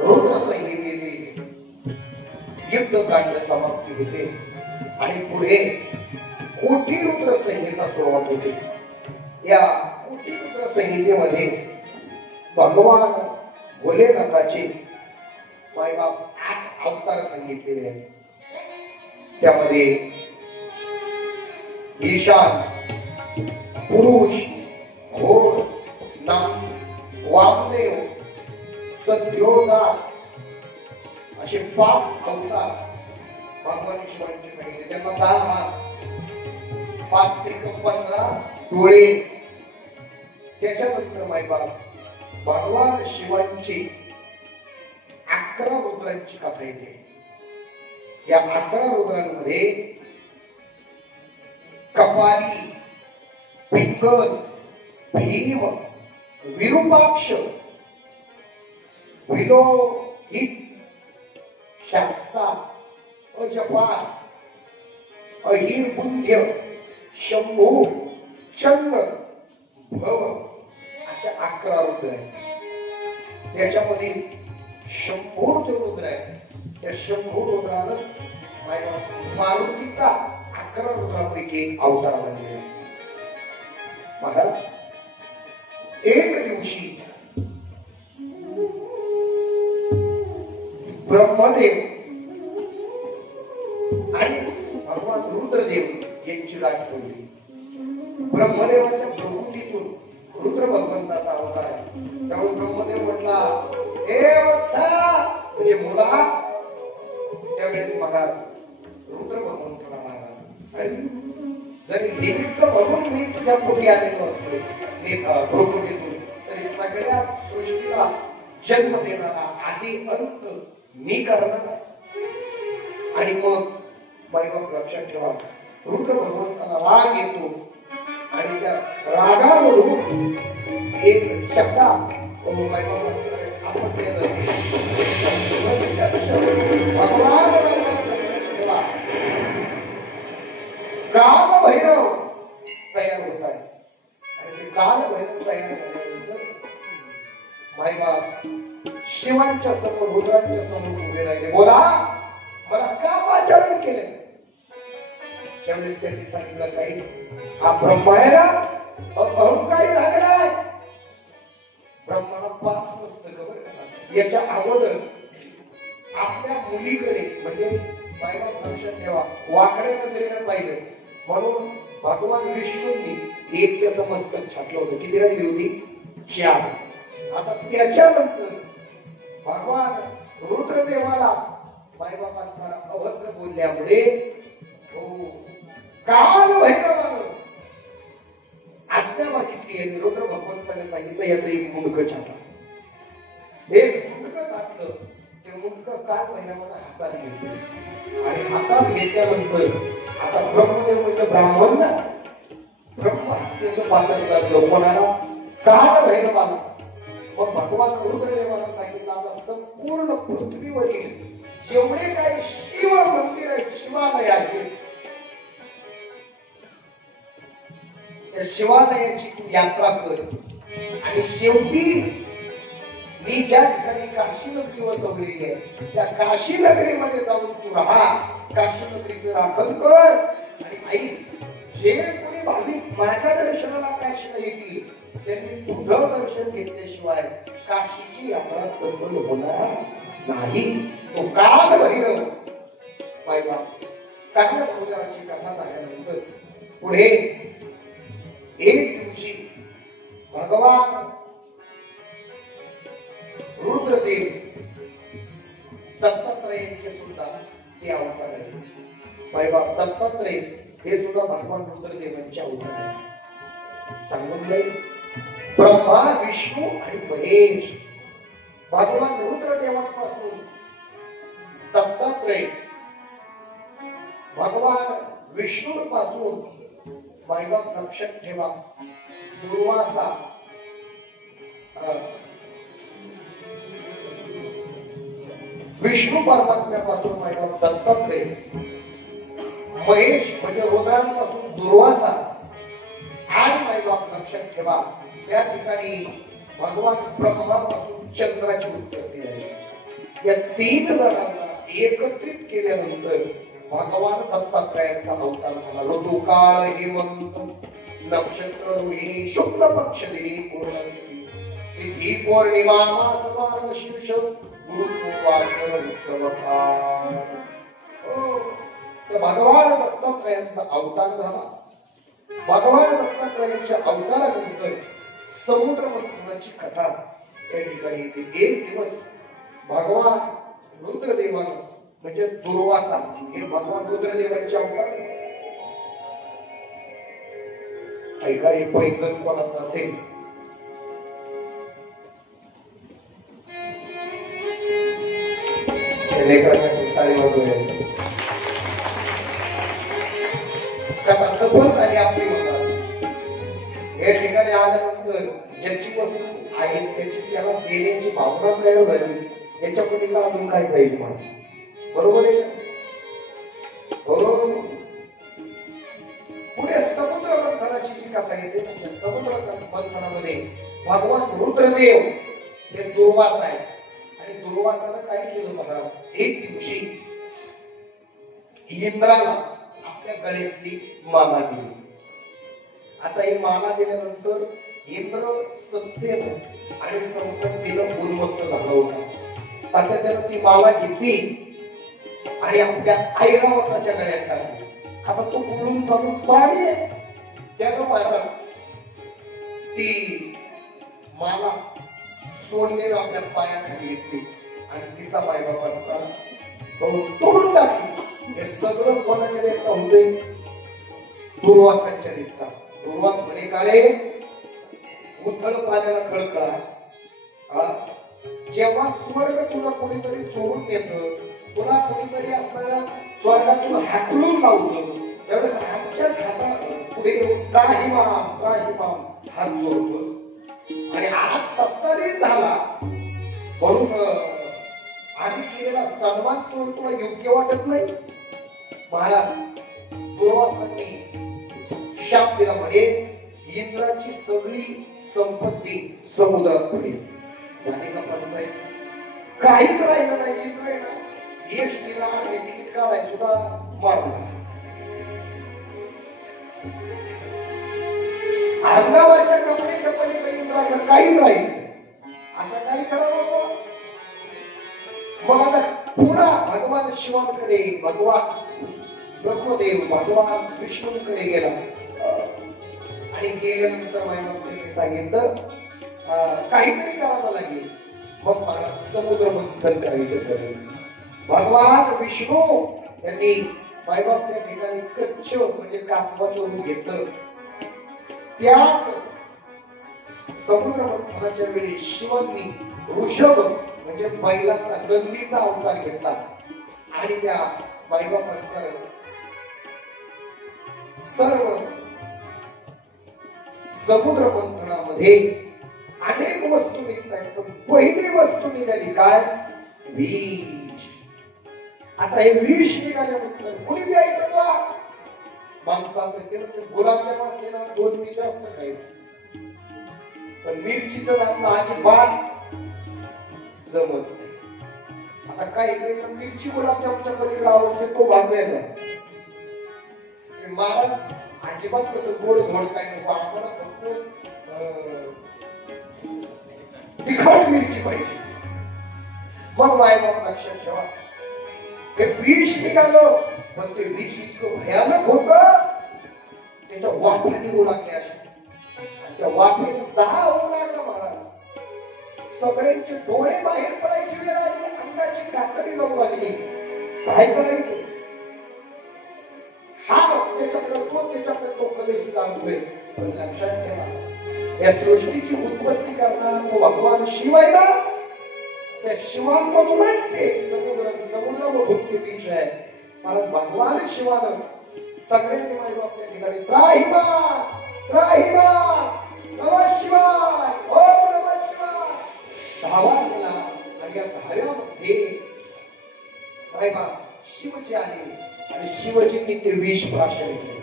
रुद्र संहितेचे युद्धकांड समाप्ती होते आणि पुढे कोटी रुद्र संहिता सुरुवात होते। या कोटी रुद्र संहितेमध्ये भगवान भोलेनाथाचे मायबाप 8 अवतार सांगितलेले आहेत। त्यामध्ये ईशान, पुरुष, घोर, नाम, वामदेव, सद्योजात असे 5 अवतार भगवान शिवांचे सांगितले। त्यांना 10 हात, 5 त्रिक 15 डोळे। त्याच्यानंतर मायबाप भगवान शिवांची 11 रुद्रांची कथा येते। या 11 रुद्रांमध्ये कपाली, पिंगल, भीम, विरूपाक्ष, विलोहित, शास्ता, अजपाल, अहिर्बुद्ध, शंभू, चंद्र, भव अशा 11 रुद्र आहेत। त्याच्यामध्ये शंभू जो रुद्र आहे त्या शंभू रुद्रानं मारुतीचा 11 रुद्रांपैकी एक अवतार बनलेला आहे। महाराज एक दिवशी ब्रह्मदेव आणि भगवान रुद्रदेव यांची गाठ पडली। ब्रह्मदेवाच्या प्रकृतीतून रुद्र भगवंताचा अवतार आहे। त्यामुळे ब्रह्मदेव म्हटला हे वत्सा म्हणजे मुला। त्यावेळेस महाराज रुद्र भगवंताला म्हणाला जरी निमित्त म्हणून मी तुझ्या पोटी आलेलो असतो प्रकृतीतून तरी सगळ्या सृष्टीला जन्म देणारा आधी अंत मी करणार आहे। आणि मग मायबाप लक्षात ठेवा रुद्र भगवंताला राग येतो आणि त्या रागावरून एक शब्द काल भैरव तयार होत आहे। आणि ते काल भैरव तयार झाल्यानंतर मायबाप शिवांच्या समोर रुद्रांच्या समोर उभे राहिले। बोला मला का पाचारण केले? त्यावेळेस त्यांनी सांगितलं काही हा ब्रह्मा आहे ना अहंकारी झालेला आहे। ब्रह्माला 5 मस्तक बरं। याच्या अगोदर आपल्या मुलीकडे म्हणजे बायबाप लक्षात ठेवा वाकड्या नजरेने पाहिलं म्हणून भगवान विष्णूंनी एक त्याचं मस्तक छाटलं होतं। किती राहिली होती? 4। आता त्याच्यानंतर भगवान रुद्रदेवाला बायबाप असणारा अभद्र बोलल्यामुळे काल भैरवानं आज्ञा मागितली आणि रुद्र भगवंताने सांगितलं याचं एक मुंडकं छाटा। एक मुंडकं छाटलं ते मुंडकं काल भैरवानं हातात घेतलं आणि हातात घेतल्यानंतर आता ब्रह्मदेव म्हणजे ब्राह्मण ना ब्रह्म त्याचं पालन करतो कोणाला? काल भैरवाला। मग भगवान रुद्रदेवाला सांगितलं आता संपूर्ण पृथ्वीवरील जेवढे काही शिव मंदिर आहेत शिवालय आहेत त्या शिवालयाची तू यात्रा कर आणि शेवटी मी ज्या ठिकाणी काशी नगरी वसवलेली आहे त्या काशी नगरीमध्ये जाऊन तू राहा। काशी नगरीचं राखण कर आणि आई जे कोणी भाविक माझ्या दर्शनाला काशीला येतील त्यांनी तुझं दर्शन घेतल्याशिवाय काशीची यात्रा सफल होणार नाही। तो काल भैरव बायबाप काल भैरवाची कथा झाल्यानंतर पुढे एक दिवशी भगवान रुद्रदेव दत्तात्रयाचे सुद्धा ते अवतार आहे। बायबाप दत्तात्रय हे सुद्धा भगवान रुद्रदेवांचे अवतार आहे। सांगून जाईल ब्रह्मा विष्णू आणि महेश भगवान रुद्रदेवांपासून दत्तात्रय भगवान विष्णू पासून बायबाप लक्षात ठेवा दुर्वासा विष्णू परमात्म्यापासून मायबाप दत्तात्रय, महेश म्हणजे रुद्रांपासून दुर्वासा, आणि मायबाप लक्षात ठेवा त्या ठिकाणी भगवान ब्रह्मापासून चंद्राची उत्पत्ती आहे। या तीन जणांना एकत्रित केल्यानंतर भगवान दत्तात्रयांचा अवतार झाला। ऋतुकाळ हेमंत नक्षत्र रोहिणी शुक्ल पक्ष दिनी पूर्णिमा तिथी पौर्णिमा मासवार शीर्ष गुरुवासर उत्सवकाळ। त्या भगवान दत्तात्रयांचा अवतार झाला। भगवान दत्तात्रयांच्या अवतारानंतर समुद्र मंथनाची कथा या ठिकाणी येते। एक दिवस भगवान रुद्रदेवानं म्हणजे दुर्वासा हे भगवान रुद्रदेवांचे अवतार। ऐका हे पैंजण कोणाचं असेल कथा सफल झाली आपली म्हणतात। या ठिकाणी आल्यानंतर ज्याची वस्तू आहे त्याची त्याला देण्याची भावना तयार झाली, याच्या पलीकडे अजून काय पाहिजे मला, बरोबर आहे? हो। पुढे समुद्र मंथनाची जी कथा येते ना, त्या समुद्र मंथनामध्ये भगवान रुद्रदेव हे दुर्वास आहे, आणि दुर्वासानं काय केलं बघा, एक दिवशी इंद्राला आपल्या गळ्यातली माला दिली। आता ही माला दिल्यानंतर इंद्र सत्तेनं आणि संपत्तीनं उन्मत्त झाला होता। आता त्यानं ती माला घेतली आणि आपल्या ऐरावताच्या गळ्यात टाकली। आता तो बोलून चालून पाणी त्यानं पाहता ती माला सोडलेलं आपल्या पायाखाली घेतली आणि तिचा मायबाप असताना तोडून टाकली। हे सगळं कोणाच्या देखता होते? दुर्वासांच्या देखता। दुर्वास म्हणे का रे, उथळ पाण्याला खळखळा, जेव्हा स्वर्ग तुला कोणीतरी चोरून येतं, तुला कोणीतरी असणारा स्वर्गातून हाकलून लावतं, त्यावेळेस आमच्याच हातात पुढे येऊन त्राहिमाम त्राहिमाम हात जोडतोस, आणि आज 70 झाला म्हणून आम्ही केलेला सन्मान तुला योग्य वाटत नाही? महाराज दुर्वासांनी शाप दिला, म्हणे इंद्राची सगळी संपत्ती समुद्रात पडेल। झाले का पंचायत? काहीच राहिलं नाही। इंद्र आहे ना, यश दिला आणि तिकीट काढाय सुद्धा मारला। अंगावरच्या कपड्याच्या पलीकडे इंद्राकडे काहीच राहील। आता काय करावं? मग आता पुन्हा भगवान शिवांकडे, भगवान ब्रह्मदेव भगवान विष्णूंकडे गेला, आणि गेल्यानंतर त्यांनी सांगितलं काहीतरी करावं लागेल। मग मला समुद्र मंथन करायचं ठरलं। भगवान विष्णू यांनी मायबाप त्या ठिकाणी कच्छ म्हणजे कासवाचं रूप घेतलं। त्याच समुद्र मंथनाच्या वेळी शिवांनी ऋषभ म्हणजे बैलाचा नंदीचा अवतार घेतला, आणि त्या मायबाप असणार सर्व समुद्र मंथनामध्ये अनेक वस्तू निघतात, पण पहिली वस्तू निघाली काय? विष। आता हे विष निघाल्यानंतर कुणी प्यायचं का? माणसं असेल ते गुलाबजाम असले ना 2 मिनिट जास्त खायचं, पण मिरचीचं नाम अजिबात जमत नाही। आता काही काही मिरची गुलाबजामच्या पलीकडे आवडते, तो भाग वेगळा। महाराज अजिबात कसं गोड धोड काय नको, आम्हाला फक्त तिखट मिरची पाहिजे। मग मायबाप लक्षात ठेवा, हे विष निघालं, पण ते विष इतकं भयानक होत, त्याच्या वाफा निघू लागल्या अशा, त्या वाफेत 10 होऊ लागला महाराज। सगळ्यांचे डोळे बाहेर पडायची वेळ आली, अंगाची कातडी जाऊ लागली। काय करायचं? हा त्याच्याकडे तो कलेश सांगतोय, पण लक्षात ठेवा या सृष्टीची उत्पत्ती करणारा तो भगवान शिव आहे ना, त्या शिवांमधूनच ते समुद्रामधून ते बीज आहे। मला भगवान शिवानं सगळ्यांनी मायबाप त्या ठिकाणी त्राहिमाम त्राहिमाम नमः शिवाय ओम नमः शिवाय धावा केला, आणि या धाव्यामध्ये बा शिवजी आले आणि शिवजींनी ते विष प्राशन केले.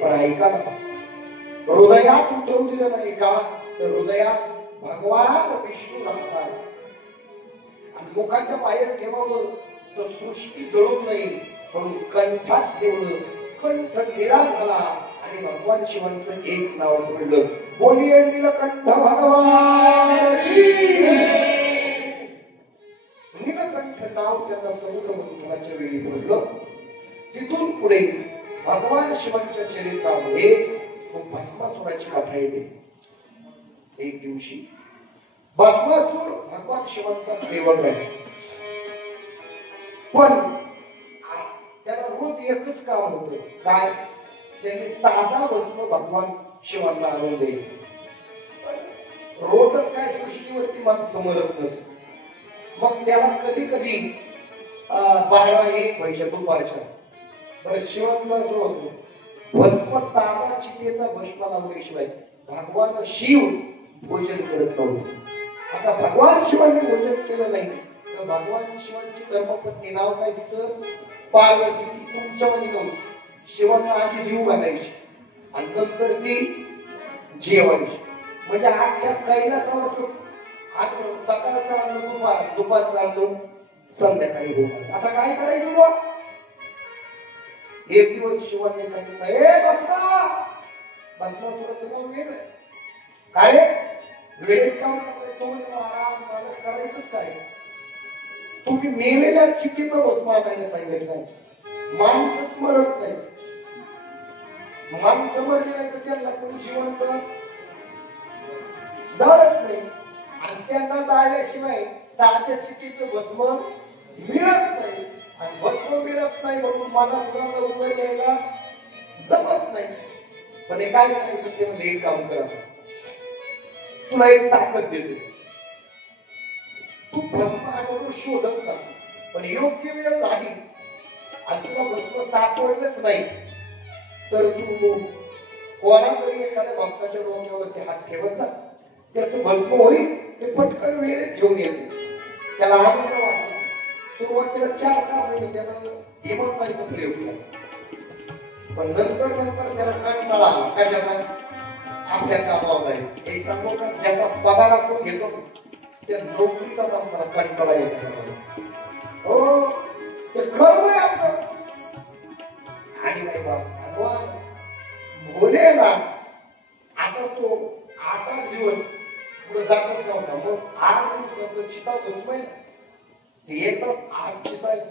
पण ऐका ना, हृदयात उतरू दिलं नाही का? तर हृदयात भगवान विष्णू राहतात. आणि मुखाच्या बाहेर ठेवावं तर सृष्टी जळून नाही, म्हणून कंठात ठेवलं. कंठ निळा झाला आणि भगवान शिवांचं एक नाव पडलं. बोलिये नीलकंठ भगवान की. नीलकंठ नाव त्यांना समुद्र मंथनाच्या वेळी पडलं. तिथून पुढे भगवान शिवांच्या चरित्रामध्ये भस्मासुराची कथा येते. एक दिवशी भस्मासूर भगवान शिवांचा सेवक आहे, पण त्याला रोज एकच काम होतं. काय? त्यांनी ताजा भस्म भगवान शिवांना आणून द्यायचं. रोजच काय सृष्टीवरती माणसं मरत नसत. मग त्याला कधी कधी 12-1 व्हायच्या दुपारच्या. बरं शिवांचा असं होतो, भस्म ताजा चितेचा भस्म लावल्याशिवाय भगवान शिव भोजन करत नव्हते. आता भगवान शिवांनी भोजन केलं नाही तर भगवान शिवांची धर्मपत्नी, नाव काय तिचं? पार्वती. ती तुमच्यावानी नव्हती. शिवांना आधी जीव घालायची आणि नंतर ती जेवायची. म्हणजे अख्ख्या कैलासावरचं सकाळचं अन्न दुपारचं अन्न संध्याकाळी होणार. आता काय करायचं बा? एक दिवस शिवांनी सांगितलं, ए बसमा, भस्मासुराचं नाव वेगळं काय? वेळ काम तो म्हणजे महाराज मला करायचंच काय? तुम्ही मेलेल्या चितीचं भस्म आणायला सांगितलंय. माणसंच मरत नाही. माणसं मरली नाही तर त्यांना कोणी जिवंत जाळत नाही. आणि त्यांना जाळल्याशिवाय ताज्या चितीचं भस्म मिळत नाही. आणि भस्म मिळत नाही म्हणून मला सुद्धा लवकर यायला जमत नाही. पण हे काय करायचं ते म्हणजे एक काम करा, तुला एक ताकद देते. तू भस्म आणून शोधत जा, पण योग्य वेळ झाली आणि तुला भस्म सापडलंच नाही तर तू कोणा तरी एखाद्या भक्ताच्या डोक्यावरती हात ठेवत जा. त्याचं भस्म होईल, ते पटकन वेळेत घेऊन येते. त्याला आनंद वाटतो. सुरुवातीला 4-6 महिने त्यानं इमानदारीने प्रयोग केला, पण नंतर त्याला कंटाळा आला. कशाचा? आपल्या कामावर जायचं. एक सांगू का, ज्याचा पगार आपण घेतो त्या नोकरीचा माणसाला कंटाळा येतो. हो, ते कर्म आहे आपलं. आणि नाही बा भगवान बोले ना, आता तो 8-8 दिवस पुढे जातच नव्हता. मग 8 दिवसाचं चिता भस्म आहे ना, ते येतच 8 चिता आहेत.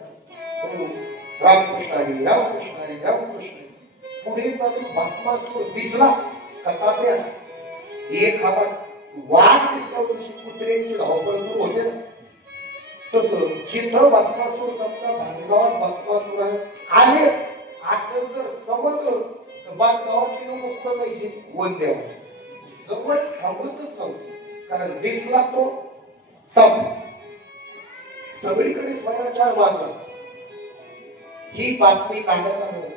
रामकृष्ण हरी, रामकृष्ण हरी, रामकृष्ण. पुढे जाऊन भस्मासूर दिसला कथात्या एक हातात वाट दिसला होती. कुत्र्यांची धावपळ सुरू होते ना, तसं जिथं भस्मासूर समजा भानगावात भस्मासूर आले असं जर समजलं तर बांधगावातली लोक कुठं जायची? वंद्यावर. जवळ थांबतच नव्हतं, कारण दिसला तो सगळीकडे स्वैराचार मारला. ही बातमी काढण्यात आलं.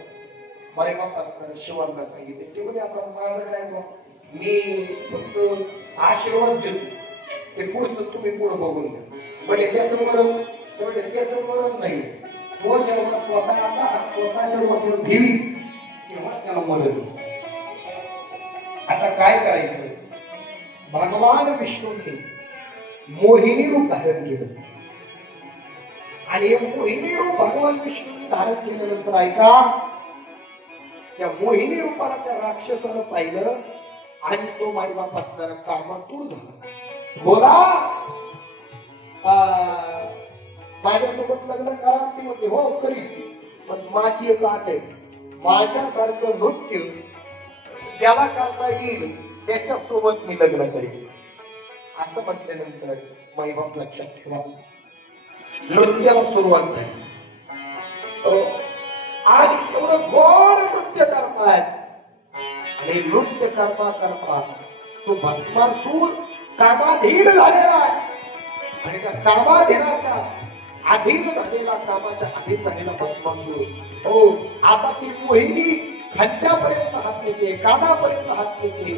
मला बाप असणारे शिवांना सांगितले. ते म्हणजे आता माझं काय बा, मी फक्त आशीर्वाद देतो, ते पुढचं तुम्ही पुढं बघून द्या. म्हणजे त्याचं मरण, त्याचं मरण नाही. तो जेव्हा स्वतःच्या डोक्यावर ठेवी तेव्हा त्याला मरण. आता काय करायचं? भगवान विष्णूंनी मोहिनी रूप धारण केलं आणि हे मोहिनी रूप भगवान विष्णूंनी धारण केल्यानंतर ऐका, त्या मोहिनी रूपाला त्या राक्षसानं पाहिलं आणि तो मायबाप असणारा कामातूर झाला. बोला माझ्यासोबत लग्न करा. ती म्हणते हो करील, पण माझी एक अट आहे, माझ्यासारखं नृत्य ज्याला करता येईल त्याच्यासोबत मी लग्न करेन. असं म्हटल्यानंतर मायबाप लक्षात ठेवा, नृत्याला सुरुवात झाली. आणि एवढं गोड नृत्य करतायत आणि नृत्य करता करता तो भस्मासूर कामाधीन झालेला आहे. आणि त्या कामाधीनाच्या अधीन झालेला, कामाच्या अधीन झालेला भस्मासूर हो आता ती मोहिनी खांद्यापर्यंत हात येते, कानापर्यंत हात येते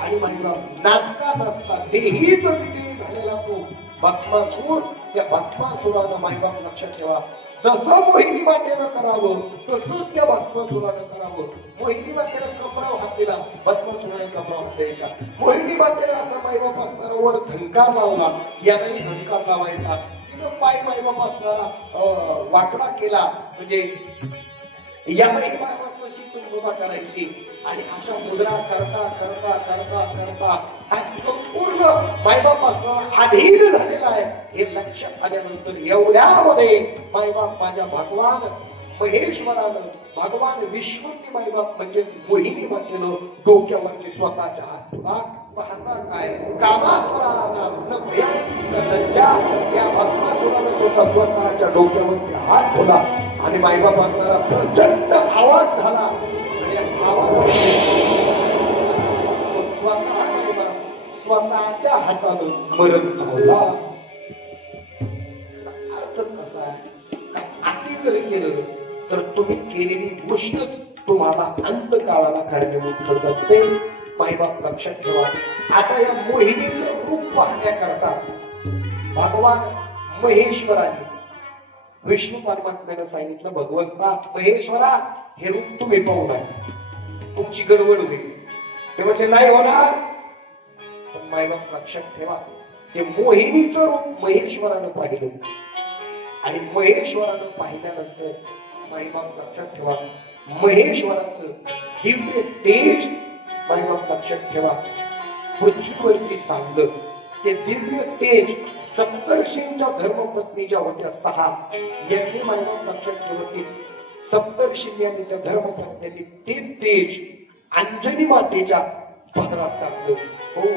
आणि म्हणला नाचता नाचता देही झालेला तो भस्मासूर त्या भस्मासुरानं मायबाप लक्षात ठेवा जसं मोहिनी मातेनं करावं तसंच त्या भस्मासुरानं करावं. मोहिनी मातेनं कपडा हात दिला, भस्मासुराने कपडा हात द्यायचा. मोहिनी मातेनं असा मायबाप असणारा वर झंकार लावला, यालाही झंकार लावायचा. तिनं मायबाप असणारा वाकडा केला, म्हणजे यामुळे मायबाप कशी मुद्रा करायची. आणि अशा मुद्रा करता करता करता करता हा संपूर्ण मायबाप असणारा अधीर झालेला आहे हे लक्षात आल्यानंतर एवढ्यामध्ये मायबाप माझ्या भगवान महेश्वरानं भगवान विष्णूंनी मायबाप म्हणजे मोहिनी मातेनं डोक्यावरती स्वतःच्या हात ठेवला. पाहता काय कामातुराना न भया न लज्जा या भस्मासुरानं स्वतःच्या डोक्यावरती हात ठेवला आणि मायबाप असणारा प्रचंड आवाज झाला. स्वतःच्या हातानं मरण पावला. अर्थ कसा आहे, आधी जर केलं तर तुम्ही केलेली गोष्टच तुम्हाला अंत काळाला कारणीभूत ठरत असते. मायबाप लक्षात ठेवा. आता या मोहिनीचं रूप पाहण्याकरता भगवान महेश्वराने विष्णू परमात्म्याने सांगितलं, भगवंता महेश्वरा हे रूप तुम्ही पाहू नका, तुमची गडबड होईल. ते म्हटले नाही होणार. पण मायबाप लक्षात ठेवा ते मोहिनीचं रूप महेश्वरानं पाहिलं आणि महेश्वरानं पाहिल्यानंतर मायबाप लक्षात ठेवा महेश्वराचं दिव्य तेज मायबाप लक्षात ठेवा पृथ्वीवरती सांगलं. ते दिव्य तेज सप्तर्षींच्या धर्मपत्नी ज्या होत्या 6 यांनी मायबाप लक्षात ठेवलं की सप्तर्षींनी आणि त्या धर्मपत्न्यांनी ते तेज अंजनी मातेच्या पदरात टाकलं. हो,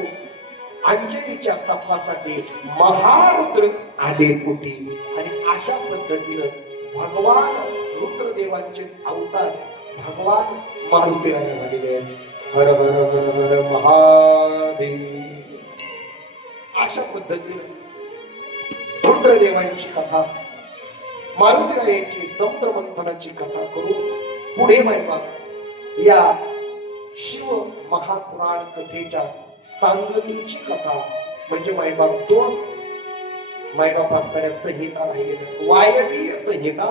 अंजनीच्या तपासाठी महारुद्र आले कोटी आणि अशा पद्धतीनं भगवान रुद्रदेवांचे अवतार भगवान मारुतीराय झालेले आहेत. हर हर हर हर महादेव. अशा पद्धतीनं रुद्रदेवांची कथा मारुतीरायांची समुद्र मंथनाची कथा करून पुढे मायबाप या शिव महापुराण कथेच्या सांगतीची कथा म्हणजे मायबाप 2 मायबाप असणाऱ्या संहिता राहिलेल्या वायवीय संहिता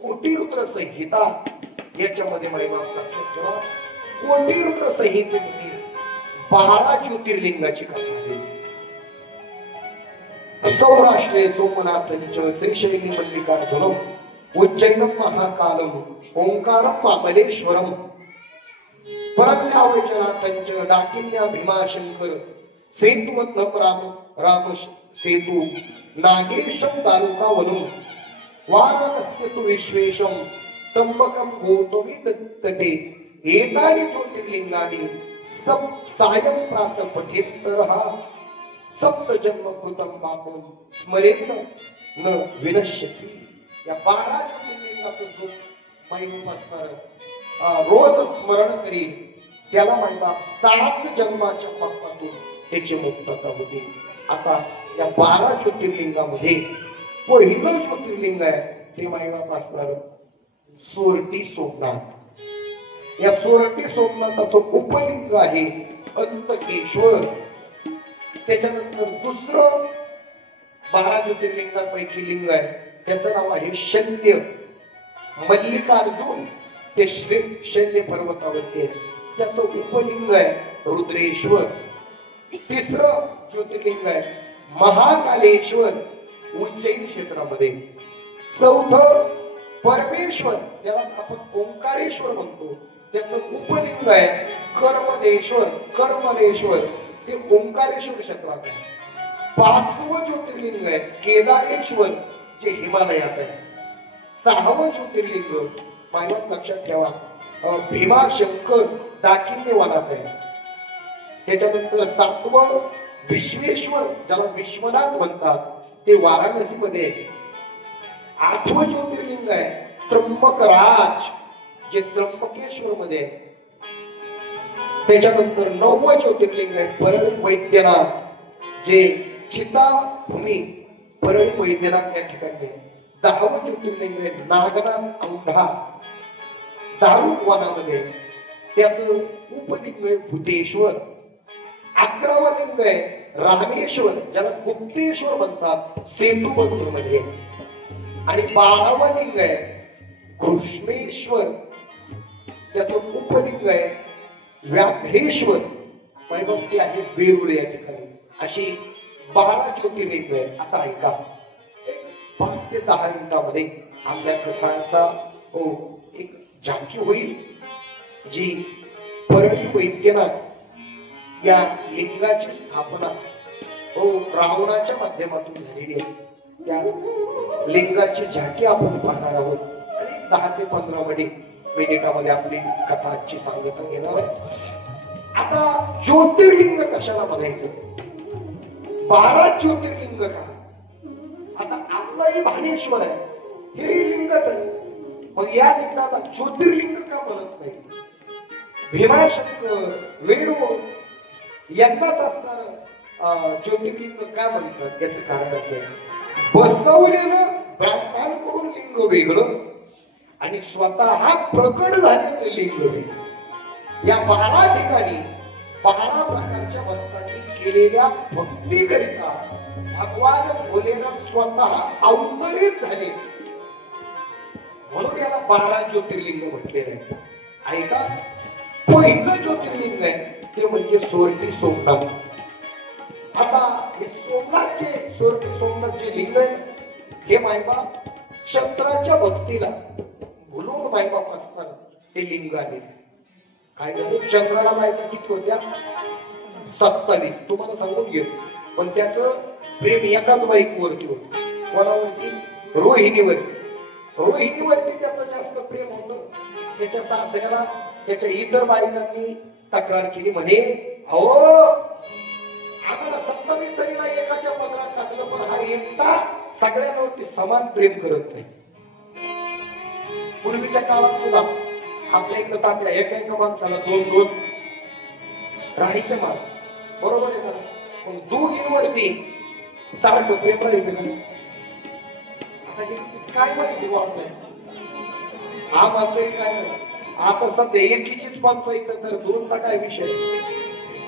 कोटीरुद्र संहिता याच्यामध्ये मायबाप लक्षात ठेवा कोटीरुद्र संहितेमध्ये 12 ज्योतिर्लिंगाची कथा आहे. सौराष्ट्रे सोमनाथंच श्रीशैली मल्लिकार्जुनम उज्जैनम महाकालम ओंकारम महाबलेश्वरम परम्यावैजनाथंच डाकिन्या भीमाशंकर सेतुवत्नम राम सेतु नागेशम तालुकावनम वाराणस्य तु विश्वेशम त्र्यंबकम गौतमी तटे एतानि ज्योतिर्लिंगानि सायं प्रातः पठेत्तरः सप्त जन्म कृतम पापम स्मरेन न विनश्यति. या 12 ज्योतिर्लिंगाचं जो मायबाप असणार रोज स्मरण करील त्याला मायबाप 7 जन्माच्या पापातून त्याची मुक्तता होते. आता या 12 ज्योतिर्लिंगामध्ये पहिलं ज्योतिर्लिंग आहे ते मायबाप असणार सोरटी सोमनाथ. या सोरटी सोमनाथाचं उपलिंग आहे अंतकेश्वर. त्याच्यानंतर दुसरं 12 ज्योतिर्लिंगांपैकी लिंग आहे त्याचं नाव आहे शल्य. मल्लिकार्जुन ते शल्य पर्वतावरती आहे त्याचं उपलिंग आहे रुद्रेश्वर. तिसरं ज्योतिर्लिंग आहे महाकालेश्वर उज्जैन क्षेत्रामध्ये. चौथं परमेश्वर त्याला आपण ओंकारेश्वर म्हणतो त्याचं उपलिंग आहे कर्मदेश्वर कर्मरेश्वर ते ओंकारेश्वर क्षेत्रात आहे. 5वं ज्योतिर्लिंग आहे केदारेश्वर जे हिमालयात आहे. 6वं ज्योतिर्लिंग मायबाप लक्षात ठेवा भीमाशंकर दाकिन्य वनात आहे. त्याच्यानंतर 7वं विश्वेश्वर ज्याला विश्वनाथ म्हणतात ते वाराणसी मध्ये. 8वं ज्योतिर्लिंग आहे त्र्यंबकराज जे त्र्यंबकेश्वर मध्ये आहे. त्याच्यानंतर 9वं ज्योतिर्लिंग आहे परळी वैद्यनाथ जे चिताभूमी परळी वैद्यनाथ या ठिकाणी. 10वं ज्योतिर्लिंग आहे नागनाथ औंढा दारुक वनामध्ये त्याचं उपलिंग आहे भूतेश्वर. 11वं लिंग आहे रामेश्वर ज्याला गुप्तेश्वर म्हणतात सेतुबंध मध्ये, आणि 12वं लिंग आहे कृष्णेश्वर, त्याचं उपलिंग आहे व्याघ्रेश्वर, वैभवती आहे वेरूळ या ठिकाणी. अशी 12 ज्योतिर्लिंग आहे. आता ऐका, 5 ते 10 मिनिटांमध्ये आपल्या कथांचा एक झाकी होईल, जी परळी वैद्यनाथ या लिंगाची स्थापना रावणाच्या माध्यमातून झालेली आहे. त्या लिंगाची झाकी आपण पाहणार आहोत आणि 10 ते 15 मिनिटामध्ये आपली कथा आजची सांगता घेणार आहे. आता ज्योतिर्लिंग कशाला म्हणायचं, 12 ज्योतिर्लिंग का? आता आपलाही भाणेश्वर आहे, हे लिंगच आहे, मग या लिंगाला ज्योतिर्लिंग का म्हणत नाही? भीमाशंकर, वेरूळ यांनाच असणार ज्योतिर्लिंग का म्हणतात? याचं कारण असं आहे, बसवलेलं ब्रह्मांकडून लिंग वेगळं आणि स्वतः प्रकट झालेलं लिंग वेगळं. या 12 ठिकाणी 12 प्रकारच्या भक्तांनी केलेल्या भक्तीकरिता भगवान भोलेनाथ स्वतः अवतरित झाले, म्हणून याला 12 ज्योतिर्लिंग म्हटलेलं आहे. ऐका, पहिलं ज्योतिर्लिंग आहे ते म्हणजे सोरटी सोमनाथ. आता हे सोरटी सोमनाथ जे लिंग आहे, हे मायबाप चंद्राच्या भक्तीला भुलून मायबाप असताना ते लिंग आले. काय झाले, चंद्राला बायका किती होत्या? 27. तुम्हाला सांगून घेतो, पण त्याचं प्रेम एकाच बाईकवरती होत. कोणावरती? रोहिणीवरती. रोहिणीवरती त्याचं जास्त प्रेम होतं. त्याच्या सासऱ्याला त्याच्या इतर बायकांनी तक्रार केली, म्हणे अहो आम्हाला 27 जणीला एकाच्या पदरात टाकलं, पण हा एकटा सगळ्यांवरती समान प्रेम करत नाही. पूर्वीच्या काळात सुद्धा आपल्या इकडे तात्या एका माणसाला 2-2 राहायचे मान, बरोबर आहे का? पण दोघींवरती सारखं प्रेम राहायचं नाही. आता हे काय माहिती वाटलंय आम्हाला काय नाही. आता सध्या एकीचीच पंचायत तर 2चा काय विषय.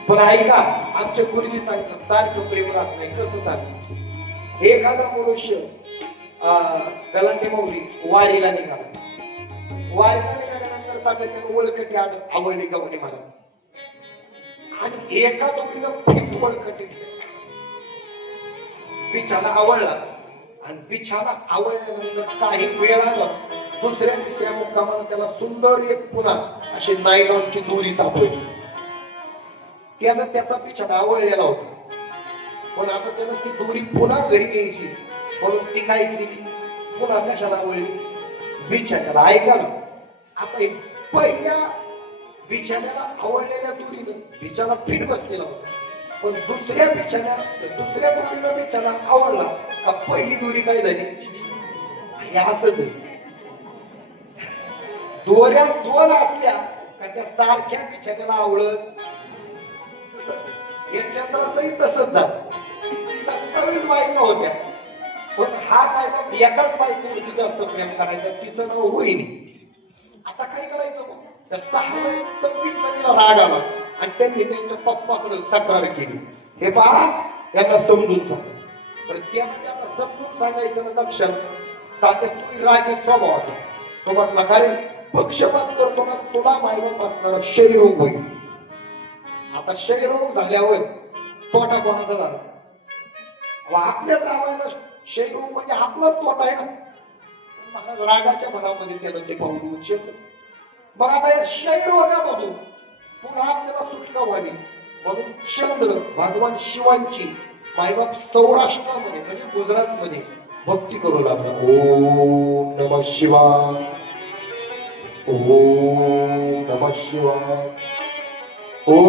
पण ऐका, आमच्या गुरुजी सांगतात सारखं प्रेम राहत नाही. कसं सांग, एखादा मनुष्य गलांडे मौली वारीला निघाला, वारीला निघाल्यानंतर तात्याने ओळखटी आवडली का म्हणे मला, आणि एका दोघीनं फिट ओळखटी बिछाना आवडला, आणि बिछाना आवडल्यानंतर काही वेळानं दुसऱ्या तिसऱ्या मुक्कामाला त्याला सुंदर एक पुन्हा अशी नायलॉनची दोरी सापडली. त्यानं त्याचा बिछाना आवडलेला होता, पण आता त्यानं ती दोरी पुन्हा घरी घ्यायची, म्हणून ती काय केली, पुन्हा कशाला आवडली? बिछाण्याला. ऐका ना, आता पहिल्या बिछाण्याला आवडलेल्या दोरीनं बिछाना फिट बसलेला होता, पण दुसऱ्या दोरीनं बिछाना आवडला का पहिली दोरी काय झाली? हे असंच आहे, दोऱ्या 2 असल्या का त्या सारख्या बिछाण्याला आवडत. या चंद्राचंही तसंच झालं. 27 बायका होत्या, पण हा काय एकाच बायकोवरती जास्त प्रेम करायचा, तिचं नाव रोहिणी. आता काय करायचं मग? त्या 26 जणीला राग आला आणि त्यांनी त्यांच्या पप्पाकडे तक्रार केली, हे पहा यांना समजून सांग. तर त्याला समजून सांगायचं ना, लक्षात तात्या तू रागीट स्वभाव होता. तो म्हटला का रे, पक्षपात करतो ना, तुला मायबाप असणारा क्षयरोग होईल. आता क्षयरोग झाल्यावर तोटा कोणाचा झाला? आपल्याच आम्हाला क्षयरोग म्हणजे आपलाच तोटा आहे ना. महाराज रागाच्या भरामध्ये त्यानं ते पाऊल उचललं. बरं, आता या क्षयरोगामधून पुन्हा आपल्याला सुटका व्हावी म्हणून चंद्र भगवान शिवांची मायबाप सौराष्ट्रामध्ये म्हणजे गुजरात मध्ये भक्ती करू लागला. ओम नमः शिवाय, ओम नमः शिवाय, ओम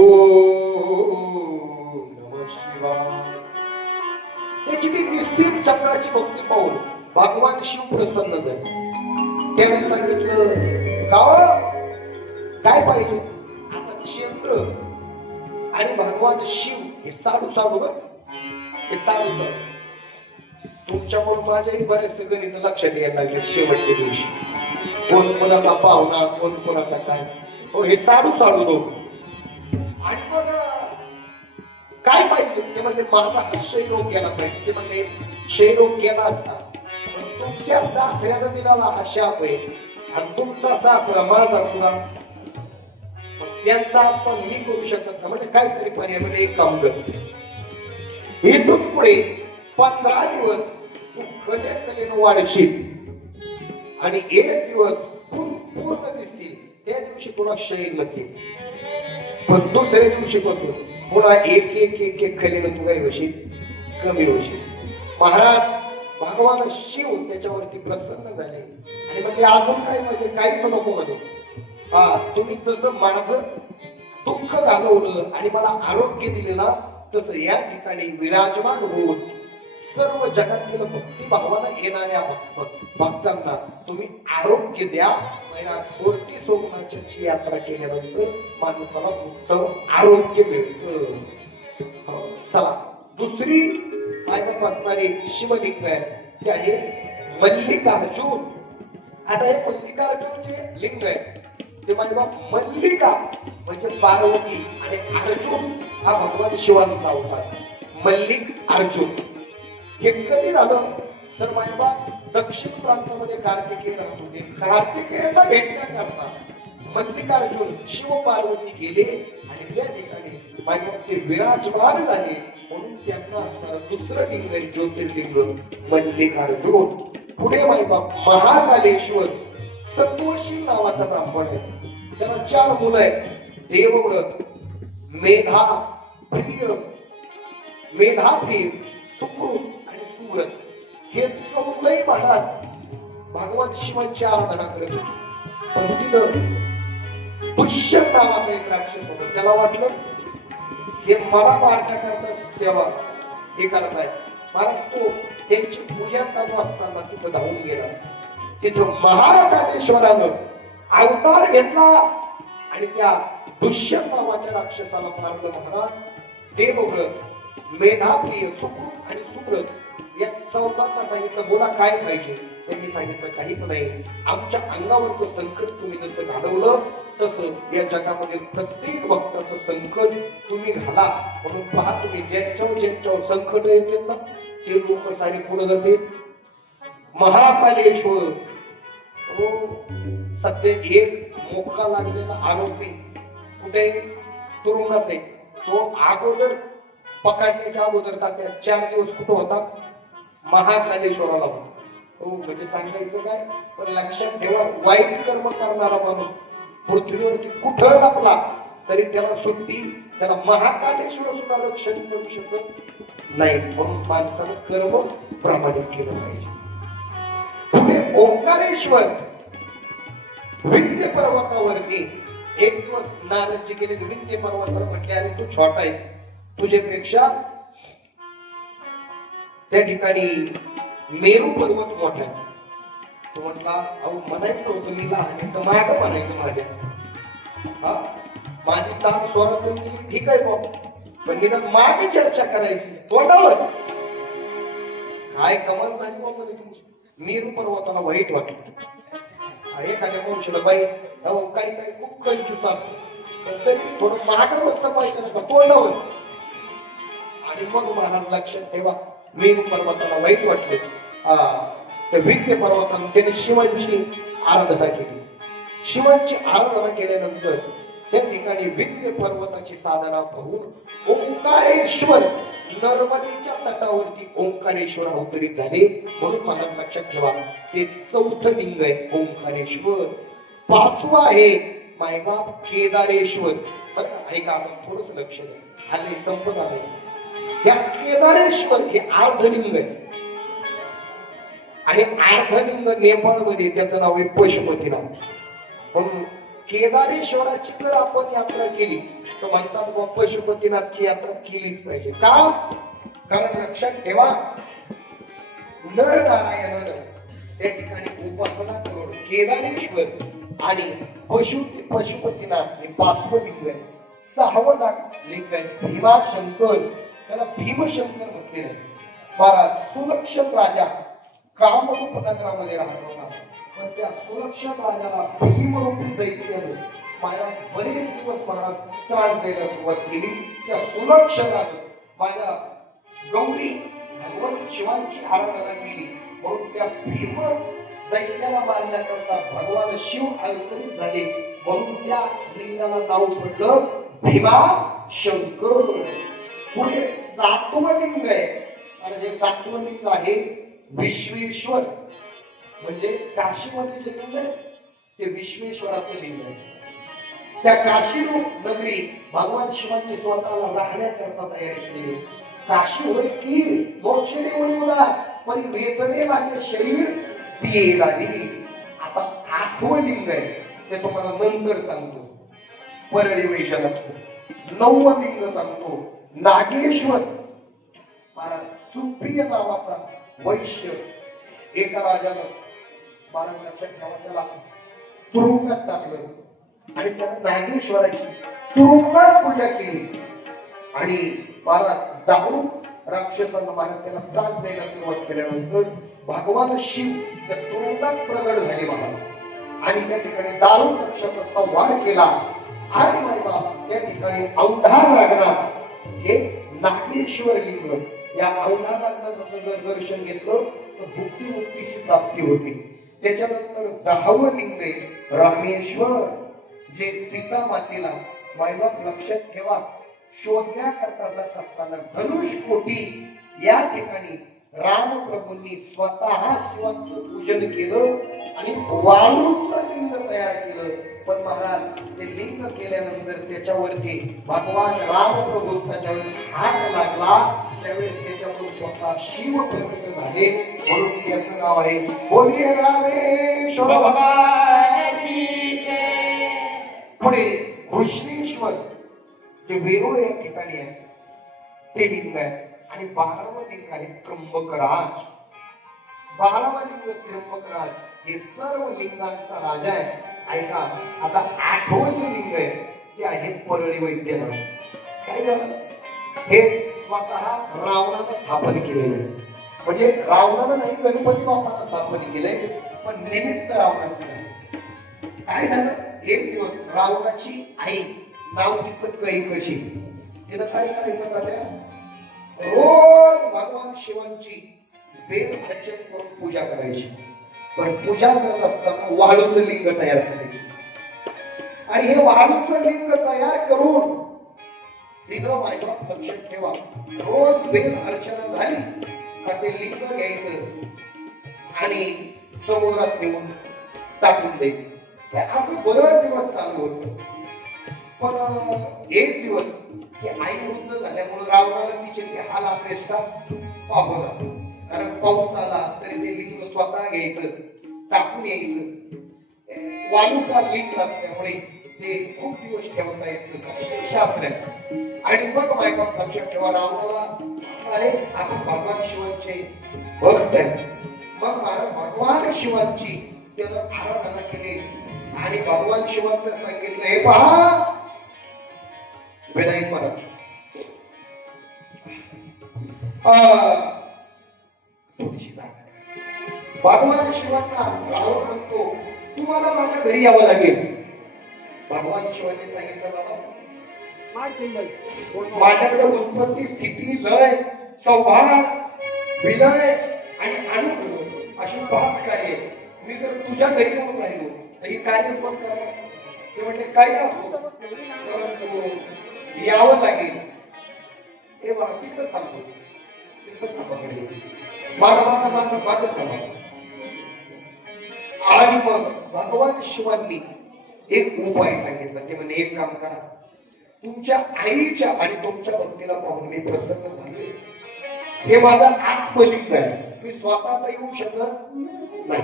नमः शिवाय. त्याची ती निस्तीम चक्राची भक्ती पाहून भगवान शिव प्रसन्न झाले. त्याने सांगितलं का काय पाहिजे? आता चंद्र आणि भगवान शिव हे साडू बर, हे साडू. तुमच्यामुळे माझ्याही बरेचसे गणित लक्षात यायला लागले शेवटच्या दिवशी. कोण कोणाचा पाहुणा, कोण कोणाचा काय. हो, हे साडू दोघ. आणि मग काय पाहिजे ते म्हणजे माझा हा क्षयरोग गेला पाहिजे. ते म्हणजे क्षयरोग गेला असता पण तुमच्या सासऱ्यानं दिलेला हा शाप आहे आणि तुमचा सासरा माझा पुरा मग त्यांचा आपण मी करू शकत नाही. म्हणजे काहीतरी पर्याय म्हणजे एक काम कर इथून पुढे 15 दिवस तू कलेनं वाढशील आणि एक दिवस पूर्ण दिसतील. त्या दिवशी तुला क्षय नसेल पण दुसऱ्या दिवशी पासून पुन्हा एक एक एक एक कलेनं तू काय होशील कमी होशील. महाराज भगवान शिव त्याच्यावरती प्रसन्न झाले आणि म्हणजे अजून काय म्हणजे काहीच नको म्हणे. तुम्ही जसं माझं दुःख घालवलं आणि मला आरोग्य दिले ना तसं या ठिकाणी विराजमान होऊन सर्व जगातील भक्ती भावाला येणाऱ्या भक्तांना तुम्ही आरोग्य द्या. महिना सोरटी सोमनाथची यात्रा केल्यानंतर माणसाला उत्तम आरोग्य मिळतं. चला दुसरी मायबाप असणारी शिवलिंग आहे ते आहे मल्लिकार्जुन. आता हे मल्लिकार्जुन जे लिंग आहे ते मायबाप मल्लिका म्हणजे पार्वती आणि अर्जुन हा भगवान शिवांचा अवतार. मल्लिक अर्जुन हे कधी झालं तर मायबाप दक्षिण प्रांतामध्ये कार्तिकेय राहत होते. कार्तिकेयला भेटण्याकरता मल्लिकार्जुन शिव पार्वती गेले आणि त्या ठिकाणी मायबाप ते विराजमान झाले म्हणून त्यांना असणारं दुसरं लिंग आहे ज्योतिर्लिंग मल्लिकार्जुन. पुढे मायबाप महाकालेश्वर सत्वशील नावाचा ब्राह्मण आहे. त्याला 4 मुलं आहेत देवव्रत मेधा प्रिय सुकृत आणि सुव्रत. हे चौघही महाराज भगवान शिवांची आराधना करत होते. पण तिथं दुष्य नावाचा एक राक्षस होता. त्याला वाटलं हे मला मारण्याकरता सेवा हे करत आहे. महाराज तो त्यांची पूजा चालू असताना तिथं धावून गेला. तिथं महाकालेश्वरानं अवतार घेतला आणि त्या दुष्य नावाच्या राक्षसाला मारलं. महाराज देवव्रत मेधाप्रिय सुकृत आणि सुव्रत या चौघांना सांगितलं बोला काय पाहिजे. त्यांनी सांगितलं काहीच नाही. आमच्या अंगावरचं संकट तुम्ही जसं घालवलं तसं या जगामध्ये प्रत्येक भक्ताचं संकट तुम्ही घाला. म्हणून पहा तुम्ही ज्यांच्यावर संकट येते ना ते लोक सारे पुढे जाते. महाकालेश्वर सध्या एक मोक्का लागलेला आरोपी कुठे तुरुंगात आहे. तो अगोदर पकडण्याच्या अगोदर त्या 4 दिवस कुठं होता महाकालेश्वराला होता. हो म्हणजे सांगायचं काय पण लक्षात ठेवा वाईट कर्म करणारा माणूस पृथ्वीवरती कुठं लपला तरी त्याला सुट्टी. त्याला महाकालेश्वर सुद्धा रक्षण करू शकत नाही. म्हणून माणसानं कर्म प्रामाणिक केलं पाहिजे. पुढे ओंकारेश्वर विंध्य पर्वतावरती एक दिवस नारदजी गेले. विंध्य पर्वताला म्हटले अरे तू छोटा आहेस तुझ्यापेक्षा त्या ठिकाणी मेरू पर्वत मोठा आहे. तो म्हटला अहो म्हणायचं होतं मी लहान तर माग म्हणायचं माझ्या माझी चाल स्वरातून गेली ठीक आहे बाबा पण निदान मागे चर्चा करायची तोंडावर काय कमाल झाली बाबा. मेरू पर्वताला वाईट वाटलं. एखाद्या मनुष्याला बाई अहो काही काही खूप कंजूस असतो तरी थोडं मागं बसलं पाहिजे ना तोंडावर. आणि मग महाराज लक्षात ठेवा मेरू पर्वताला वाईट वाटले. त्या विंध्य पर्वतानं त्याने शिवांची आराधना केली. शिवांची आराधना केल्यानंतर त्या ठिकाणी विंध्य पर्वताची साधना करून ओंकारेश्वर नर्मदेच्या तटावरती ओंकारेश्वर अवतरित झाले. म्हणून महाराज लक्षात ठेवा ते 4थं लिंग आहे ओंकारेश्वर. 5वं आहे मायबाप केदारेश्वर. ऐका आपण थोडस लक्ष द्या हल्ली संपत आले. या केदारेश्वर हे अर्धलिंग आहे आणि अर्धलिंग नेपाळमध्ये त्याचं नाव आहे पशुपतीनाथ. म्हणून केदारेश्वराची जर आपण यात्रा केली तर म्हणतात पशुपतीनाथची यात्रा केलीच पाहिजे. का कारण लक्षात ठेवा नरनारायणानं त्या ठिकाणी उपासना करून केदारेश्वर आणि पशुपतीनाथ हे 5वं लिंग आहे. 6वं लिंग आहे भीमाशंकर. त्याला भीमशंकर म्हटले आहे. महाराज सुलक्षण राजा कामरूप नगरामध्ये राहत होता. पण त्या सुलक्षण राजाला भीमरूपी दैत्याने महाराज बरेच दिवस महाराज त्रास द्यायला सुरुवात केली. त्या सुलक्षणानं माझ्या गौरी भगवान शिवांची आराधना केली म्हणून त्या भीम दैत्याला मारण्याकरता भगवान शिव अवतरित झाले म्हणून त्या लिंगाला नाव पडलं भीमा शंकर. पुढे 7वं लिंग आहे आणि जे 7वं लिंग आहे विश्वेश्वर म्हणजे काशीमध्ये जे लिंग आहे ते विश्वेश्वराचं लिंग आहे. त्या काशी नगरी भगवान शिवांनी स्वतःला राहण्याकरता तयार केली. काशी होय की मोक्ष देऊला पण वेचणे माझे शरीर पिये लागली. आता 8वं लिंग आहे ते तुम्हाला नंतर सांगतो परळी वैजनाथचं. 9वं लिंग सांगतो नागेश्वर. महाराज सुप्रिय नावाचा वैश्य एका राजानं महाराजांच्या ठेवाला तुरुंगात टाकलं आणि त्याने नागेश्वराची तुरुंगात पूजा केली आणि महाराज दारू राक्षसांना महाराज त्यांना त्रास द्यायला सुरुवात केल्यानंतर भगवान शिव त्या तुरुंगात प्रगट झाले महाराज आणि त्या ठिकाणी दारू राक्षसाचा संहार केला आणि बाबा त्या ठिकाणी औंढा नागनाथ हे नागेश्वर लिंग. या औंढा नागनाथाचं जर दर्शन घेतलं तर भुक्ती मुक्तीची प्राप्ती होते. त्याच्यानंतर 10वं लिंग आहे रामेश्वर जे सीता मातेला बायबाप लक्षात ठेवा शोधण्याकरता जात असताना धनुष्कोटी या ठिकाणी रामप्रभूंनी स्वतः शिवांचं पूजन केलं आणि वाळूचं लिंग तयार केलं. पण महाराज ते लिंग केल्यानंतर त्याच्यावरती भगवान रामप्रभूंचा ज्यावेळेस हात लागला त्यावेळेस त्याच्यावरून स्वतः शिव प्रकट झाले म्हणून त्याचं नाव आहे बोलिये रामेश्वर भगवान की जय. पुढे कृष्णेश्वर जे वेरूळ या ठिकाणी आहे ते लिंग आहे आणि 12वं लिंग आहे त्र्यंबकराज. 12वं लिंग त्र्यंबकराज हे सर्व लिंगांचा राजा आहे. ऐका आता 8वं जे लिंग आहे ते आहे परळी वैद्यनाथ. काय झालं हे स्वतः रावणानं स्थापन केलेलं आहे. म्हणजे रावणानं नाही गणपती बाप्पानं स्थापन केलंय पण निमित्त रावणाचं नाही. काय झालं एक दिवस रावणाची आई नाव तिचं कैकशी तिनं काय करायचं का त्या रोज भगवान शिवांची वेद अर्चन करून पूजा करायची. पण पूजा करत असताना वाळूचं लिंग तयार करायचे आणि हे वाळूचं लिंग तयार करून तिनं बायबाप लक्षात ठेवा रोज वेद अर्चना झाली का ते लिंग घ्यायचं आणि समुद्रात नेऊन टाकून द्यायचं. असं बरेच दिवस चालू होतं. पण एक दिवस ती आई वृद्ध झाल्यामुळे रावणाला तिचे ते हाल अपेक्षा पाहून कारण पाऊस आला तरी ते लिंग स्वतः घ्यायचं टाकून यायचं. वालुका लिंग असल्यामुळे ते खूप दिवस ठेवता येत नसतं शास्त्र. आणि मग मायबाप लक्षात ठेवा रावणाला अरे आपण भगवान शिवांचे भक्त आहे. मग महाराज भगवान शिवांची त्यानं आराधना केली आणि भगवान शिवांना सांगितलं हे पहा विनायक महाराज थोडीशी जागा भगवान शिवांना रावण म्हणतो तुम्हाला माझ्या घरी यावं लागेल. भगवान शिवांनी सांगितलं बाबा माझ्याकडे उत्पत्ती स्थिती लय सौभाग्य विलय आणि अनुग्रह अशी 5 कार्य. मी जर तुझ्या घरी येऊन राहिलो तर ही कार्य कोण करणार. ते म्हणते काय असो परंतु यावं लागेल. हे बघा तिथं थांबतो तिथं थांबाकडे मागच थांबा. आणि मग भगवान शिवांनी एक उपाय सांगितला. ते म्हणजे एक काम करा तुमच्या आईच्या आणि तुमच्या भक्तीला पाहून मी प्रसन्न झालोय. हे माझा आत्मलिंग आहे. मी स्वतः तर येऊ शकत नाही.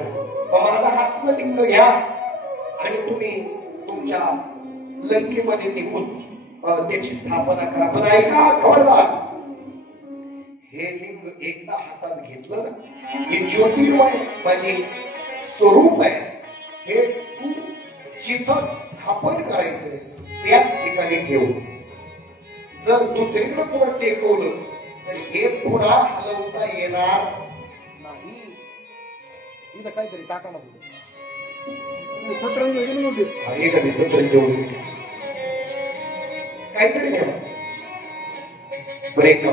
माझा आत्मलिंग घ्या आणि तुम्ही तुमच्या लंकेमध्ये निघून त्याची स्थापना करा. पण ऐका खबरदार हे लिंग एकदा हातात घेतलं हे ज्योतिर्मय म्हणजे स्वरूप आहे. हे तू जिथं स्थापन करायचं त्याच ठिकाणी ठेव. जर दुसरीकडे तुला टेकवलं तर हे पुन्हा हलवता येणार नाही. इथं काहीतरी टाका ना सतरंजी एखादी सतरंजी काहीतरी ठेवा. ब्रेक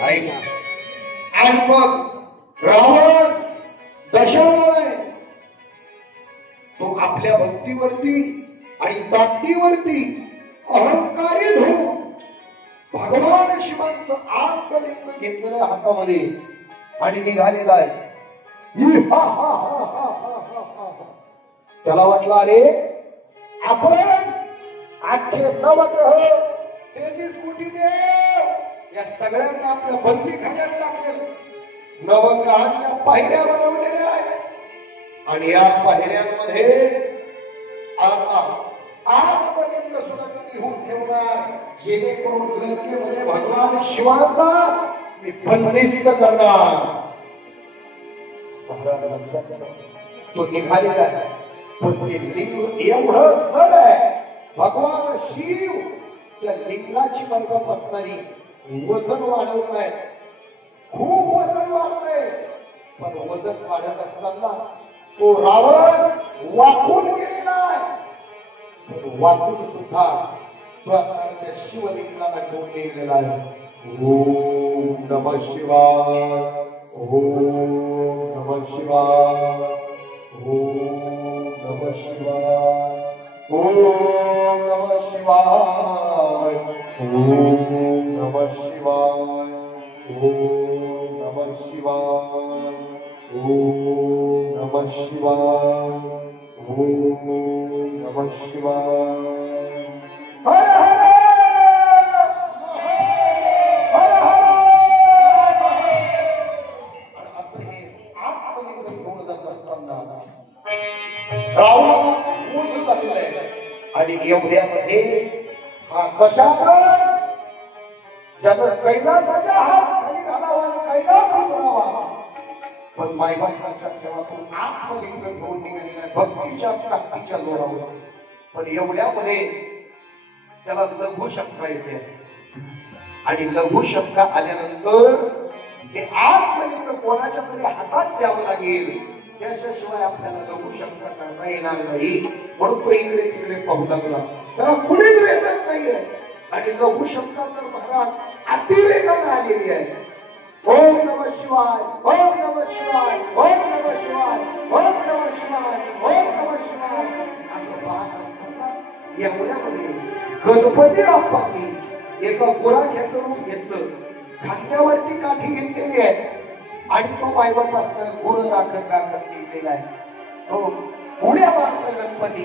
ऐक. आणि मग रावण दशावतार तो आपल्या भक्तीवरती आणि ताकदीवरती अहंकारी होऊन भगवान शिवांचं आत्मलिंग घेतलेलं हातामध्ये आणि निघालेला आहे. त्याला वाटलं अरे आपण आठे नवग्रह 33 कोटी देव या सगळ्यांना आपल्या बंदीखान्यात टाकलेलं. नवग्रहांच्या पायऱ्या बनवलेल्या आहेत आणि या पायऱ्यांमध्ये आता आत्मलिंग सुद्धा घेऊन ठेवणार जेणेकरून लंकेमध्ये भगवान शिवांना मी बंदिस्त करणार. महाराज लक्षात ठेवा तो निघालेला आहे पण ते लिंग एवढं जड आहे. भगवान शिव त्या लिंगाची बाजू असणारी वजन वाढवलंय. खूप वजन वाढलंय पण वजन वाढत असताना तो रावण वाकून गेलेला आहे. वाकून सुद्धा त्या शिवलिंगाला घेऊन गेलेला आहे. ओम नमः शिवाय. ओम नमः शिवाय. ओम नमः शिवाय. ओम नमः शिवाय. ओम नमः शिवाय. ओम नमः शिवाय. ओम नमः शिवाय. ओम नमः शिवाय. हर हर आणि एवढ्यामध्ये हा कशा ज्यानं कैलासाच्या हात खाली घालावा कैलास उतरावा पण मायबापाच्या ठेवातून आत्मलिंग घेऊन निघालेल्या भक्तीच्या ताकदीच्या जोरावर. पण एवढ्यामध्ये त्याला लघु शंका येते आणि लघु शंका आल्यानंतर हे आत्मलिंग कोणाच्या तरी हातात द्यावं लागेल. त्याच्याशिवाय आपल्याला लघु शंका करता येणार नाही. म्हणून तो इकडे तिकडे पाहू लागला. त्याला कुणीच भेटत नाहीये आणि लघु शंका तर महाराज अतिवेगाने आलेली आहे. ओम नमः शिवाय. ओम नमः शिवाय. ओम नमः शिवाय. ओम नमः शिवाय. ओम नमः शिवाय असं पाहत असताना एवढ्यामध्ये गणपती बाप्पांनी एका गुराख्याचं रूप घेतलं. खांद्यावरती काठी घेतलेली आहे आणि तो मायबाप असताना गुर राखत राखत गेलेला आहे. तो उड्या मारतो गणपती.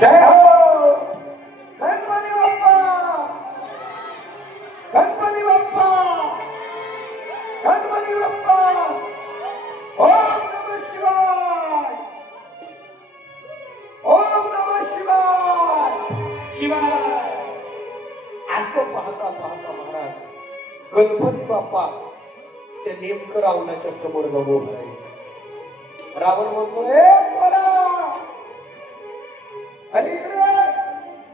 जय हो गणपती बाप्पा. गणपती बाप्पा. गणपती बाप्पा. ओम नमः शिवाय. ओम नमः शिवाय. शिवाय. असं पाहता पाहता महाराज गणपती बाप्पा त्या नेमकं रावणाच्या समोर जाऊन उभा आहे. रावण म्हणतो ए बोला अरे इकडे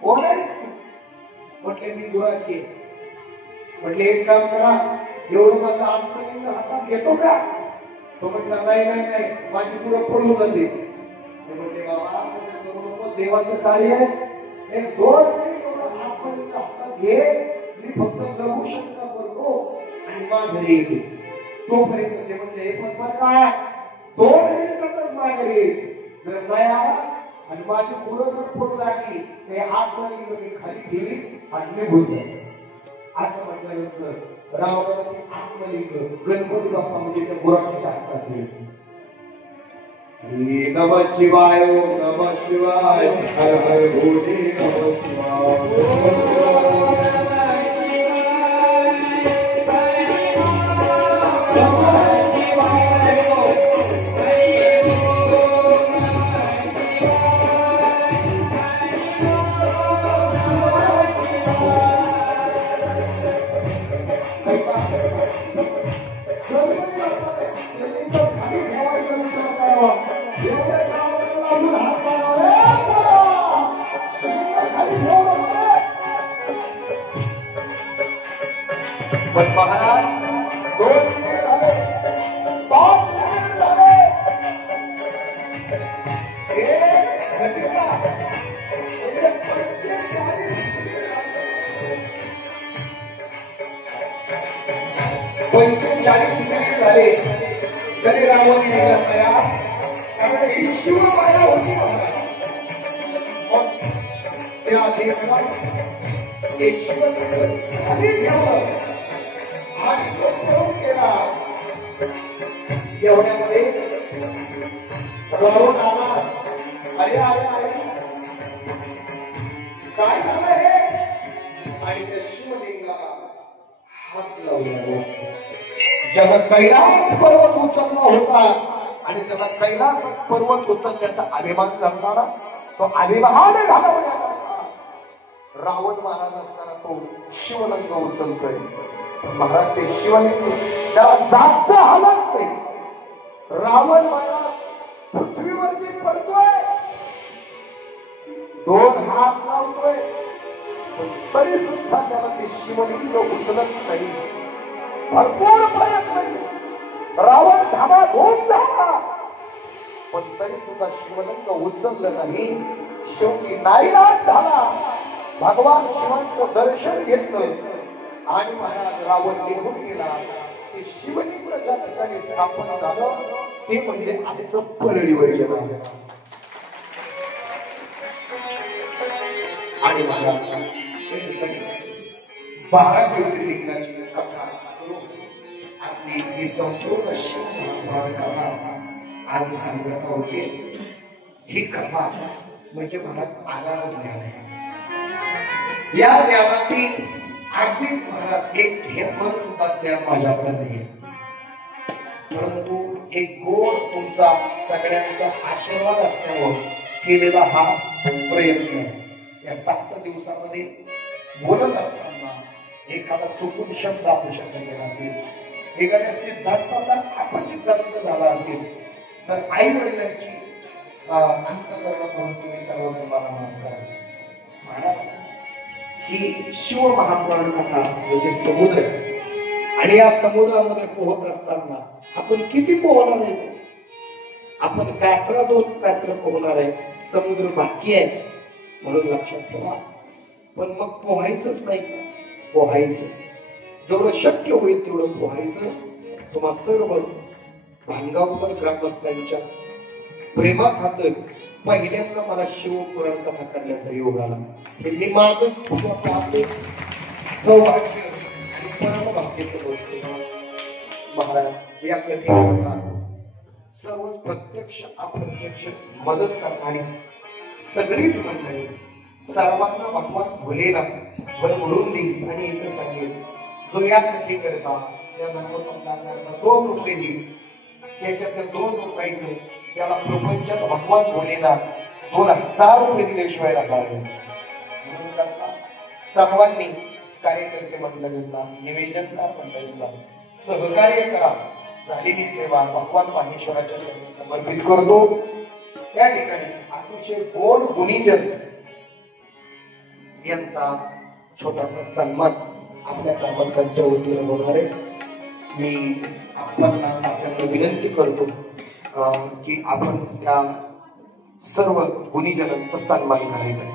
कोण आहे. म्हटले मी गुराखी. म्हटले एक काम करा एवढं माझा आत्मलिंग हातात घेतो का. तो म्हटला नाही नाही नाही माझी पुरं पडून जाते. म्हटले बाबा कसं करू नको देवाचं कार्य आहे. एक 2 मिनिट एवढं आत्मलिंग हातात घे. मी फक्त लघु शंका करतो आणि माघारी येतो. तोपर्यंत ते म्हणले पण बरं का 2 मिनिटातच माघारी येईल. जर नाही आलास आणि माझी पुरं जर पडू लागली ते आत्मलिंग मी खाली ठेवी आणि निघून जाईल. असं म्हटल्यानंतर रावणाने आत्मलिंग गणपती बाप्पा म्हणजे त्या गुराख्याच्या हातात दिले. नमः शिवाय. ओम नमः शिवाय. हर हर भोले नमः शिवाय. 45 मिनिट झाले तरी रावण यायला तयार. त्यामुळे ही शिवमाया होती महाराज. मग त्या देवाला ते शिवलिंग खाली ठेवलं आणि तो प्रयोग केला. एवढ्यामध्ये रावण आला. अरे अरे अरे काय झालं हे? आणि त्या शिवलिंगाला हात लावला. जेव्हा कैलास पर्वत उचलला होता आणि जेव्हा कैलास पर्वत उचलल्याचा अभिमान करताना तो अभिमान घालवण्याकरता रावण महाराज असताना तो शिवलिंग उचलतोय. महाराज ते शिवलिंग त्याला जागचं हालत नाही. रावण महाराज पृथ्वीवरती पडतोय, 2 हात लावतोय, तरी सुद्धा त्याला ते शिवलिंग उचलत नाही. भरपूर प्रयत्न रावण धामाधूम झाला पण तरी सुद्धा शिवलिंग उचललं नाही. शेवटी नाईलाज झाला. भगवान शिवांचं दर्शन घेतलं आणि महाराज रावण निघून गेला. ते शिवलिंग ज्या ठिकाणी स्थापन झालं ते म्हणजे आजचं परळीवर गेलं. आणि महाराज 12 ज्योतिर्लिंगाची कथा आपली ही संपूर्ण शिवपुराण कथा आज सांगत होते. ही कथा म्हणजे महाराज आधार ज्ञान आहे. या ज्ञानातील अगदीच महाराज एक थेंबत सुद्धा ज्ञान माझ्याकडे नाहीये, परंतु एक गोड तुमचा सगळ्यांचा आशीर्वाद असल्यामुळे केलेला हा प्रयत्न. या 7 दिवसामध्ये बोलत असताना एखादा चुकून शब्द अपशब्द केला असेल, एखाद्या सिद्धांताचा अपसिद्धांत झाला असेल तर आई वडिलांची अंतकरण करून तुम्ही सर्वजण मला माफ करा. महाराज ही शिव महापुराण कथा म्हणजे समुद्र आणि या समुद्रामध्ये पोहत असताना आपण किती पोहणार आहे? आपण कासरा 2 कासरा पोहणार आहे. समुद्र बाकी आहे म्हणून लक्षात ठेवा. पण मग पोहायचंच नाही, पोहायचं जेवढं शक्य होईल तेवढं पोहायचं. तुम्हा सर्व भांगावकर ग्रामस्थांच्या प्रेमाखातर पहिल्यांदा मला शिवपुराण कथा करण्याचा योग आला. हे मी माझं सौभाग्य आणि परमभाग्य समजतो. महाराज या कथेकरता सर्वच प्रत्यक्ष अप्रत्यक्ष मदत करणारी सगळीच मंडळी सर्वांना भगवान भुलेला भरभरून देईल. आणि इथं सांगेल जो या कथेकरता या नामसंतांकरता 2 रुपये देईल त्याच्यातल्या 2 रुपयाचं त्याला प्रपंचात भगवान भोलेला 2000 रुपये दिल्याशिवाय राहणार नाही. म्हणून सर्वांनी कार्यकर्ते मंडळींना निवेदनकार मंडळींना सहकार्य करा. झालेली सेवा भगवान माहेश्वराच्या समर्पित करतो. त्या ठिकाणी अतिशय गोड गुणीजन यांचा छोटासा सन्मान आपल्या ग्रामस्थांच्या वतीने होणार आहे. मी आपल्याला विनंती करतो की आपण त्या सर्व गुणीजनांचा सन्मान करायचा आहे.